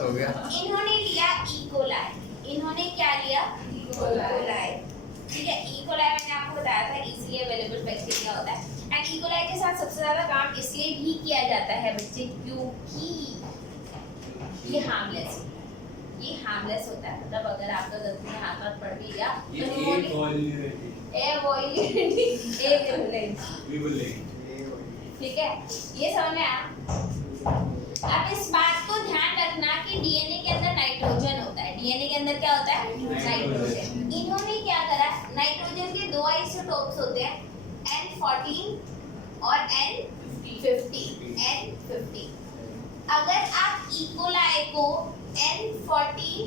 इन्होंने लिया इकोलाई. इन्होंने क्या लिया? इकोलाई. ठीक है, इकोलाई मैंने आपको बताया था इजीली अवेलेबल बैक्टीरिया होता है. एंड इकोलाई के साथ सबसे ज्यादा काम इसलिए भी किया जाता है बच्चे क्योंकि ये हार्मलेस होता है. ये हार्मलेस होता है, मतलब अगर आपका गलती से हाथ पर पड़ भी गया ये ठीक है, ये समझ में आया. अब इस बात को ध्यान रखना कि डीएनए के अंदर नाइट्रोजन होता है. डीएनए के अंदर क्या होता है? नाइट्रोजन. इन्होंने क्या करा? नाइट्रोजन के दो आइसोटोप्स होते हैं, N14 और N50. अगर आप इकोलाई को N14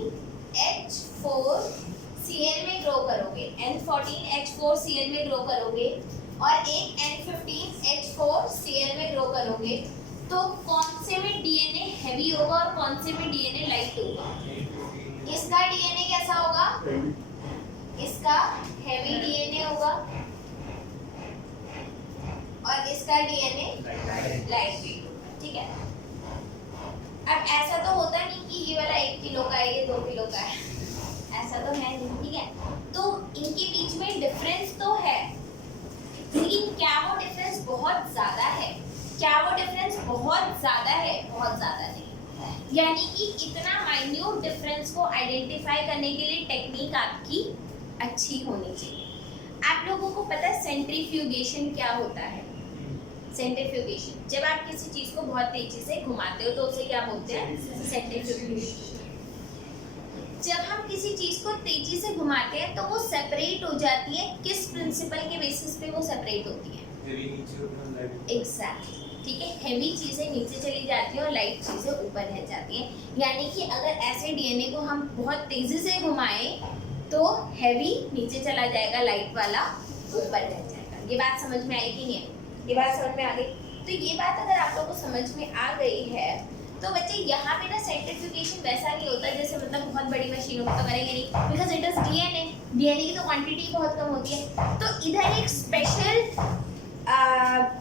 N14Cl में ग्रो करोगे, N14H4Cl में ग्रो करोगे और एक N15H4Cl में ग्रो करोगे, तो कौन से में डीएनए हैवी होगा और कौन से में डीएनए लाइट होगा? इसका डीएनए कैसा होगा? इसका हैवी डीएनए होगा और इसका डीएनए लाइट वेट होगा, ठीक है। अब ऐसा तो होता नहीं कि ये वाला 1 किलो का है, ये 2 किलो का है, ऐसा तो है नहीं, ठीक है। तो इनके बीच में डिफरेंस तो है, लेकिन क्या वो डिफरेंस बहुत ज्यादा है? क्या वो डिफरेंस बहुत ज्यादा है? बहुत ज्यादा नहीं। यानी कि इतना माइन्यूट डिफरेंस को आइडेंटिफाई करने के लिए टेक्निक आपकी अच्छी होनी चाहिए। आप लोगों को पता है सेंट्रीफ्यूगेशन क्या होता है? सेंट्रीफ्यूगेशन, जब आप किसी चीज को बहुत तेजी से घुमाते हो तो उसे क्या बोलते हैं? सेंट्रीफ्यूगेशन। जब हम किसी चीज को तेजी से घुमाते हैं तो वो सेपरेट हो जाती है। किस प्रिंसिपल के बेसिस पे वो सेपरेट होती है? एग्जैक्टली, ठीक है। हैवी चीजें नीचे चली जाती हैं और लाइट चीजें ऊपर रह जाती हैं। यानी कि अगर ऐसे डीएनए को हम बहुत तेजी से घुमाएं तो हैवी नीचे चला जाएगा, लाइट वाला ऊपर रह जाएगा। ये बात समझ में आई कि नहीं है? ये बात समझ में आ गई? तो ये बात अगर आप लोगों को समझ में आ गई है तो बच्चे यहाँ पे ना सेंट्रीफ्यूगेशन वैसा नहीं होता जैसे मतलब बहुत बड़ी मशीनों में तो करेंगे नहीं, because it is DNA. DNA की तो क्वांटिटी बहुत कम होती है। तो इधर एक स्पेशल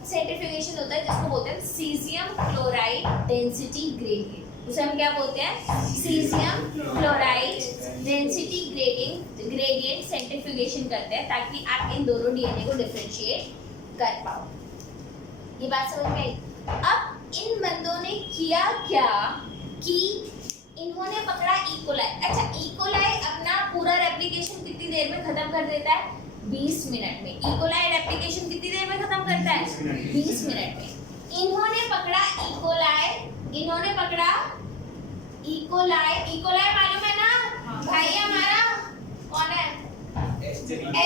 सेंट्रीफ्यूगेशन होता है जिसको बोलते हैं सीजियम क्लोराइड डेंसिटी ग्रेडियंट। उसे हम क्या बोलते हैं? Caesium chloride density gradient centrifugation करते हैं ताकि आप इन दोनों डीएनए को डिफरेंशिएट कर पाओ। ये बात समझ में आई? अब इन बंदों ने किया क्या कि इन्होंने पकड़ा इकोलाई। अच्छा, इकोलाई अपना पूरा रेप्लिकेशन कितनी देर में खत्म कर देता है? 20 मिनट में। इकोलाई रेप्लिकेशन कितनी देर में खत्म करता है? 20 मिनट में। इन्होंने पकड़ा इकोलाई, इन्होंने पकड़ा इकोलाई। इकोलाई मालूम है ना भाई? हमारा कौन है?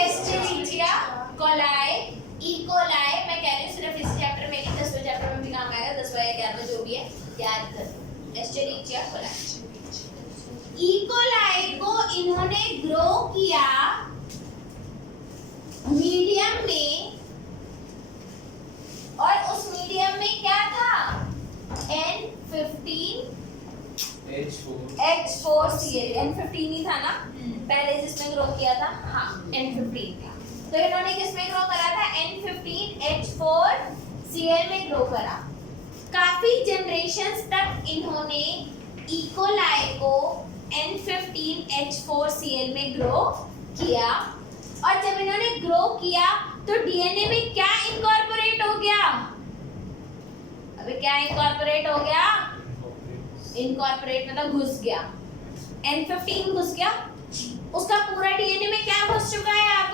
Escherichia coli. इकोलाई मैं कह रही हूँ सिर्फ इस चैप्टर में नहीं, 10वें चैप्टर में भी काम आएगा, 10वां या 11वां जो भी है याद कर। Escherichia coli. इकोलाई को इन्होंने ग्रो किया मीडियम में, और उस मीडियम में क्या था? N15H4Cl। N15 ही था ना पहले जिसमें ग्रो किया था? हाँ, N15 था। तो इन्होंने किसमें ग्रो करा था? N15H4Cl में ग्रो करा। काफी जनरेशंस तक इन्होंने इकोलाई को N15H4Cl में ग्रो किया, और जब इन्होंने ग्रो किया तो डीएनए में क्या इनकॉर्पोरेट हो गया? अबे क्या इनकॉर्पोरेट हो गया? इनकॉर्पोरेट मतलब घुस गया। N15 घुस गया, उसका पूरा डीएनए में क्या घुस चुका है? अब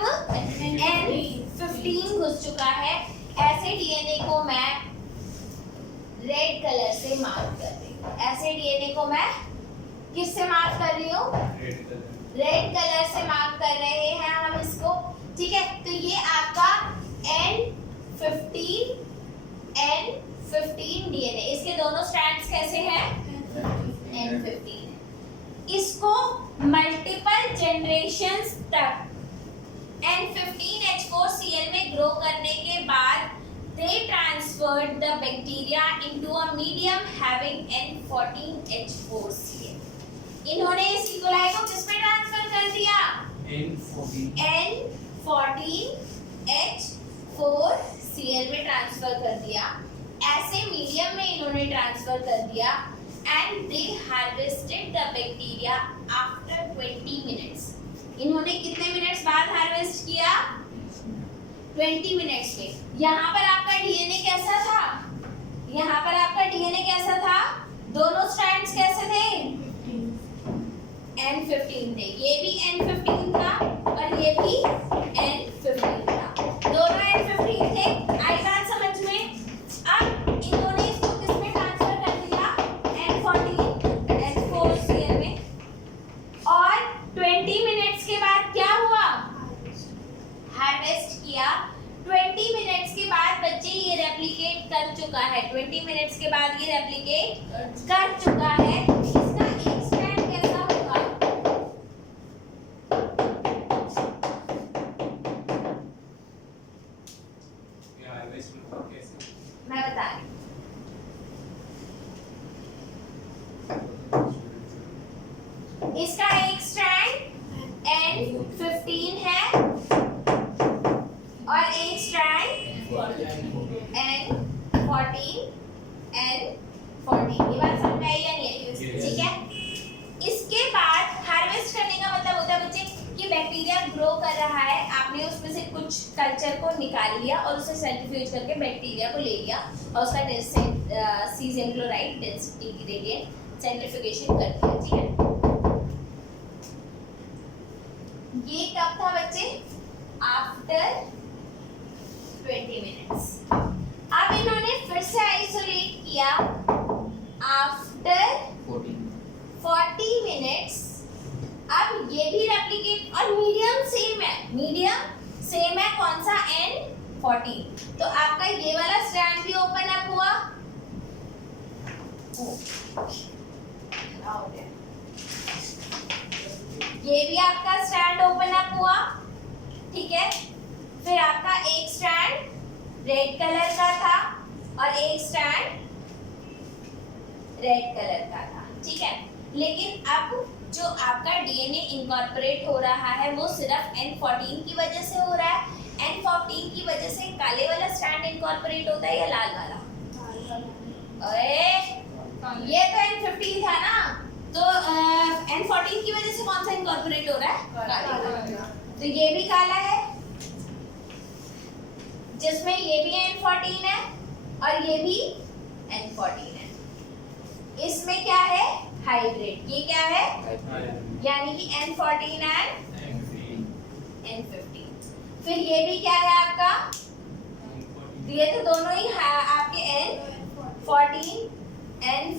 N15 घुस चुका है। ऐसे डीएनए को मैं रेड कलर से मार्क कर रही हूँ। ऐसे डीएनए को मैं किससे मार्क कर रही हूँ? रेड कलर से मार्क कर रहे हैं हम इसको, ठीक है। तो ये आपका N15 डीएनए, इसके दोनों स्ट्रैंड्स कैसे हैं? N15। इसको मल्टीपल जनरेशंस तक N15H4Cl में ग्रो करने के बाद they transferred the bacteria into a medium having N14H4Cl। इन्होंने इस इकोलाई को किस में ट्रांसफर कर दिया? N14H4Cl में ट्रांसफर कर दिया। ऐसे मीडियम में इन्होंने ट्रांसफर कर दिया and they harvested the bacteria after 20 minutes। इन्होंने कितने मिनट्स बाद हार्वेस्ट किया? 20 मिनट्स में। यहाँ पर आपका डीएनए कैसा था? यहाँ पर आपका डीएनए कैसा था? दोनों स्ट्रैंड्स कैसे थे? N15 थे। ये भी N15 था और ये भी N15 था। दोनों N15 थे। आई बात समझ में? अब इन्होंने इसको किसमें ट्रांसफर कर दिया? N14H4Cl में। और 20 मिनट्स के बाद क्या हुआ? हार्वेस्ट किया। 20 मिनट्स के बाद बच्चे ये रेप्लिकेट कर चुका है। 20 मिनट्स के बाद ये रेप्लिकेट कर चुका है। इसका एक स्ट्रैंड कैसा होगा? इसका एक स्ट्रैंड N15 है और एक स्ट्रैंड N14 ये बात समझ में आई या नहीं आई? ठीक है। इसके बाद हार्वेस्ट करने का मतलब होता है बच्चे कि बैक्टीरिया ग्रो कर रहा है, आपने उसमें से कुछ कल्चर को निकाल लिया और उसे सेंट्रीफ्यूज करके बैक्टीरिया को ले लिया और उसका caesium chloride density gradient centrifugation कर दिया। ठीक है, ये कब था बच्चे? After 20 minutes. अब इन्होंने फिर से आइसोलेट किया आफ्टर 40 मिनट्स। अब ये भी रेप्लिकेट और मीडियम सेम है कौन सा? N14। तो आपका ये वाला स्ट्रैंड भी ओपन अप हुआ। ये भी आपका स्ट्रैंड ओपन अप हुआ। ठीक है, फिर आपका एक स्ट्रैंड रेड कलर का था और एक स्ट्रैंड रेड कलर का था। ठीक है, लेकिन अब जो आपका डीएनए इनकॉर्पोरेट हो रहा है वो सिर्फ N14 की वजह से हो रहा है। N14 की वजह से काले वाला स्ट्रैंड इनकॉर्पोरेट होता है या लाल वाला? अरे ये तो N15 था ना, तो N14 की वजह से कौन सा इनकॉर्पोरेट हो रहा है? काला। तो ये भी काला है, जिसमें ये भी N14 है और ये भी N14 है। इसमें क्या है? हाइब्रिड। ये क्या है? यानी कि N14 एंड N15। फिर ये भी क्या है आपका? ये तो दोनों ही आपके N14 एंड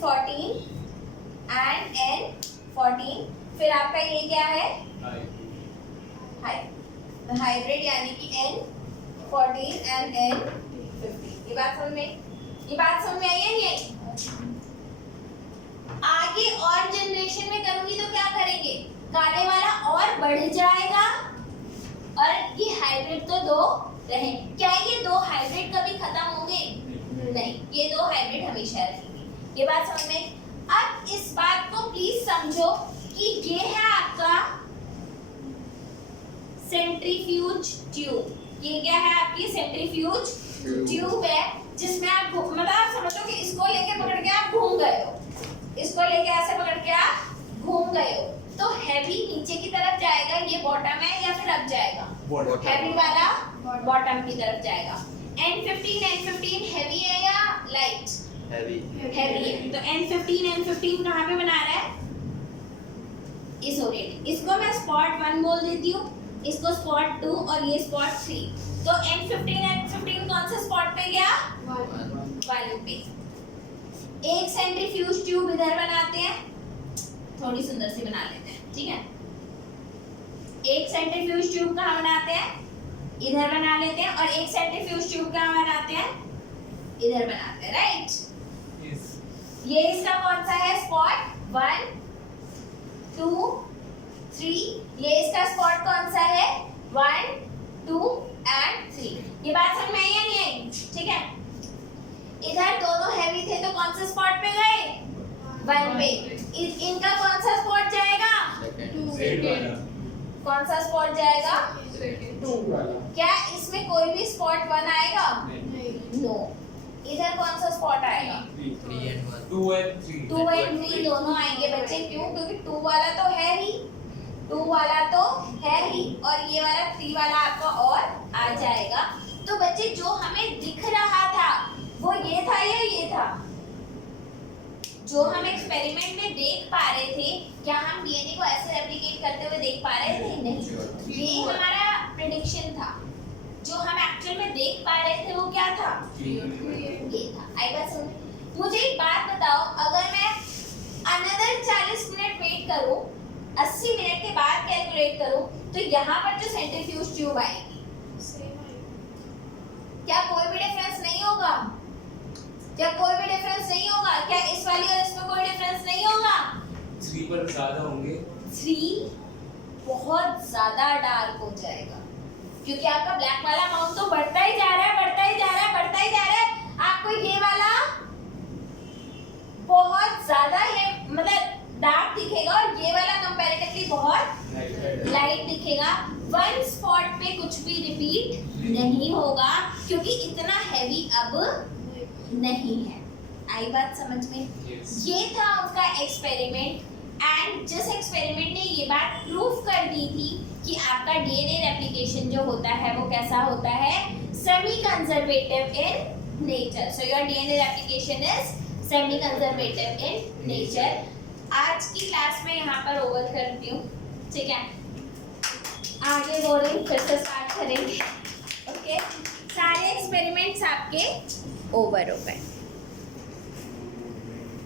N14। फिर आपका ये क्या है? हाइब्रिड यानी कि N14 एंड N15। ये बात समझ में आई है नहीं आई? आगे और जनरेशन में करूंगी तो क्या करेंगे? काले वाला और बढ़ जाएगा और ये हाइब्रिड तो दो रहे। क्या ये दो हाइब्रिड कभी खत्म होंगे? नहीं, ये दो हाइब्रिड हमेशा रहेंगे। ये बात समझ में? अब इस बात को प्लीज समझो कि ये है आपका सेंट्रीफ्यूज ट्यूब। ये क्या है? आपकी सेंट्रीफ्यूज ट्यूब है, जिसमें आप मतलब आप समझो कि इसको लेके पकड़ के आप घूम गए हो, इसको लेके ऐसे पकड़ के आप घूम गए हो, तो हैवी नीचे की तरफ जाएगा। ये बॉटम है या फिर अप जाएगा? हैवी वाला बॉटम की तरफ जाएगा। N15 हैवी है या लाइट? हैवी है। तो N15 कहाँ पे बना रहा है? इस ओरिएंट। इसको मैं स्पॉट 1 बोल देती हूँ, इसको स्पॉट 2 और ये स्पॉट 3। तो N15 कौन से स्पॉट पे गया? 1 पे। एक सेंट्रीफ्यूज ट्यूब इधर बनाते हैं, थोड़ी सुंदर सी बना लेते हैं। ठीक है, एक सेंट्रीफ्यूज ट्यूब कहाँ बनाते हैं? इधर बना लेते हैं। और एक सेंट्रीफ्यूज ट्यूब कहाँ बनाते हैं? इधर बनाते हैं, राइट? ये इसका कौन सा है? स्पॉट 1 2 3। ये इसका स्पॉट कौन सा है? 1 2 एंड 3। ये बात समझ में आई या नहीं आई? ठीक है, इधर दोनों हैवी थे तो कौन से स्पॉट पे गए? 1 पे। इनका कौन सा स्पॉट जाएगा? 2। कौन सा स्पॉट जाएगा? 2। क्या इसमें कोई भी स्पॉट 1 आएगा? नो। इधर कौन सा स्पॉट आएगा? 2 and 3 दोनों आएंगे बच्चे। क्यों? क्योंकि 2 वाला तो है ही, 2 वाला तो है ही, और ये वाला 3 वाला आपका और आ जाएगा। तो बच्चे जो हमें दिख रहा था वो ये था या ये था? जो हम एक्सपेरिमेंट में देख पा रहे थे, क्या हम डीएनए को ऐसे रेप्लिकेट करते हुए देख पा रहे थे? नहीं। ये हमारा प्रेडिक्शन था। जो हम एक्चुअल में देख पा रहे थे वो क्या था? ये था। आई बात समझ? मुझे एक बात बताओ, अगर मैं अनदर 40 मिनट वेट करूं, 80 मिनट के बाद कैलकुलेट करूं, तो यहाँ पर जो सेंट्रीफ्यूज ट्यूब आएगी, क्या कोई भी डिफरेंस नहीं होगा? क्या कोई भी डिफरेंस नहीं होगा? क्या इस वाली और इसमें कोई डिफरेंस नहीं होगा? 3 पर ज्यादा होंगे। 3 बहुत ज्यादा डार्क हो जाएगा, क्योंकि आपका ब्लैक वाला अमाउंट तो बढ़ता ही जा रहा है। आपको ये वाला बहुत ज्यादा है मतलब डार्क दिखेगा और ये वाला कंपैरेटिवली रहेगा, वन स्पॉट पे कुछ भी रिपीट नहीं होगा क्योंकि इतना हैवी अब नहीं है। आई बात समझ में? ये था उसका एक्सपेरिमेंट एंड जिस एक्सपेरिमेंट ने ये बात प्रूफ कर दी थी कि आपका डीएनए रेप्लिकेशन जो होता है वो कैसा होता है, semi conservative in nature. So your DNA replication is semi conservative in nature. आज की क्लास में यहाँ पर ओवर करती हूँ, ठीक है? आगे बोरिंग फिर से स्टार्ट करेंगे। ओके, सारे एक्सपेरिमेंट्स आपके ओवर हो गए।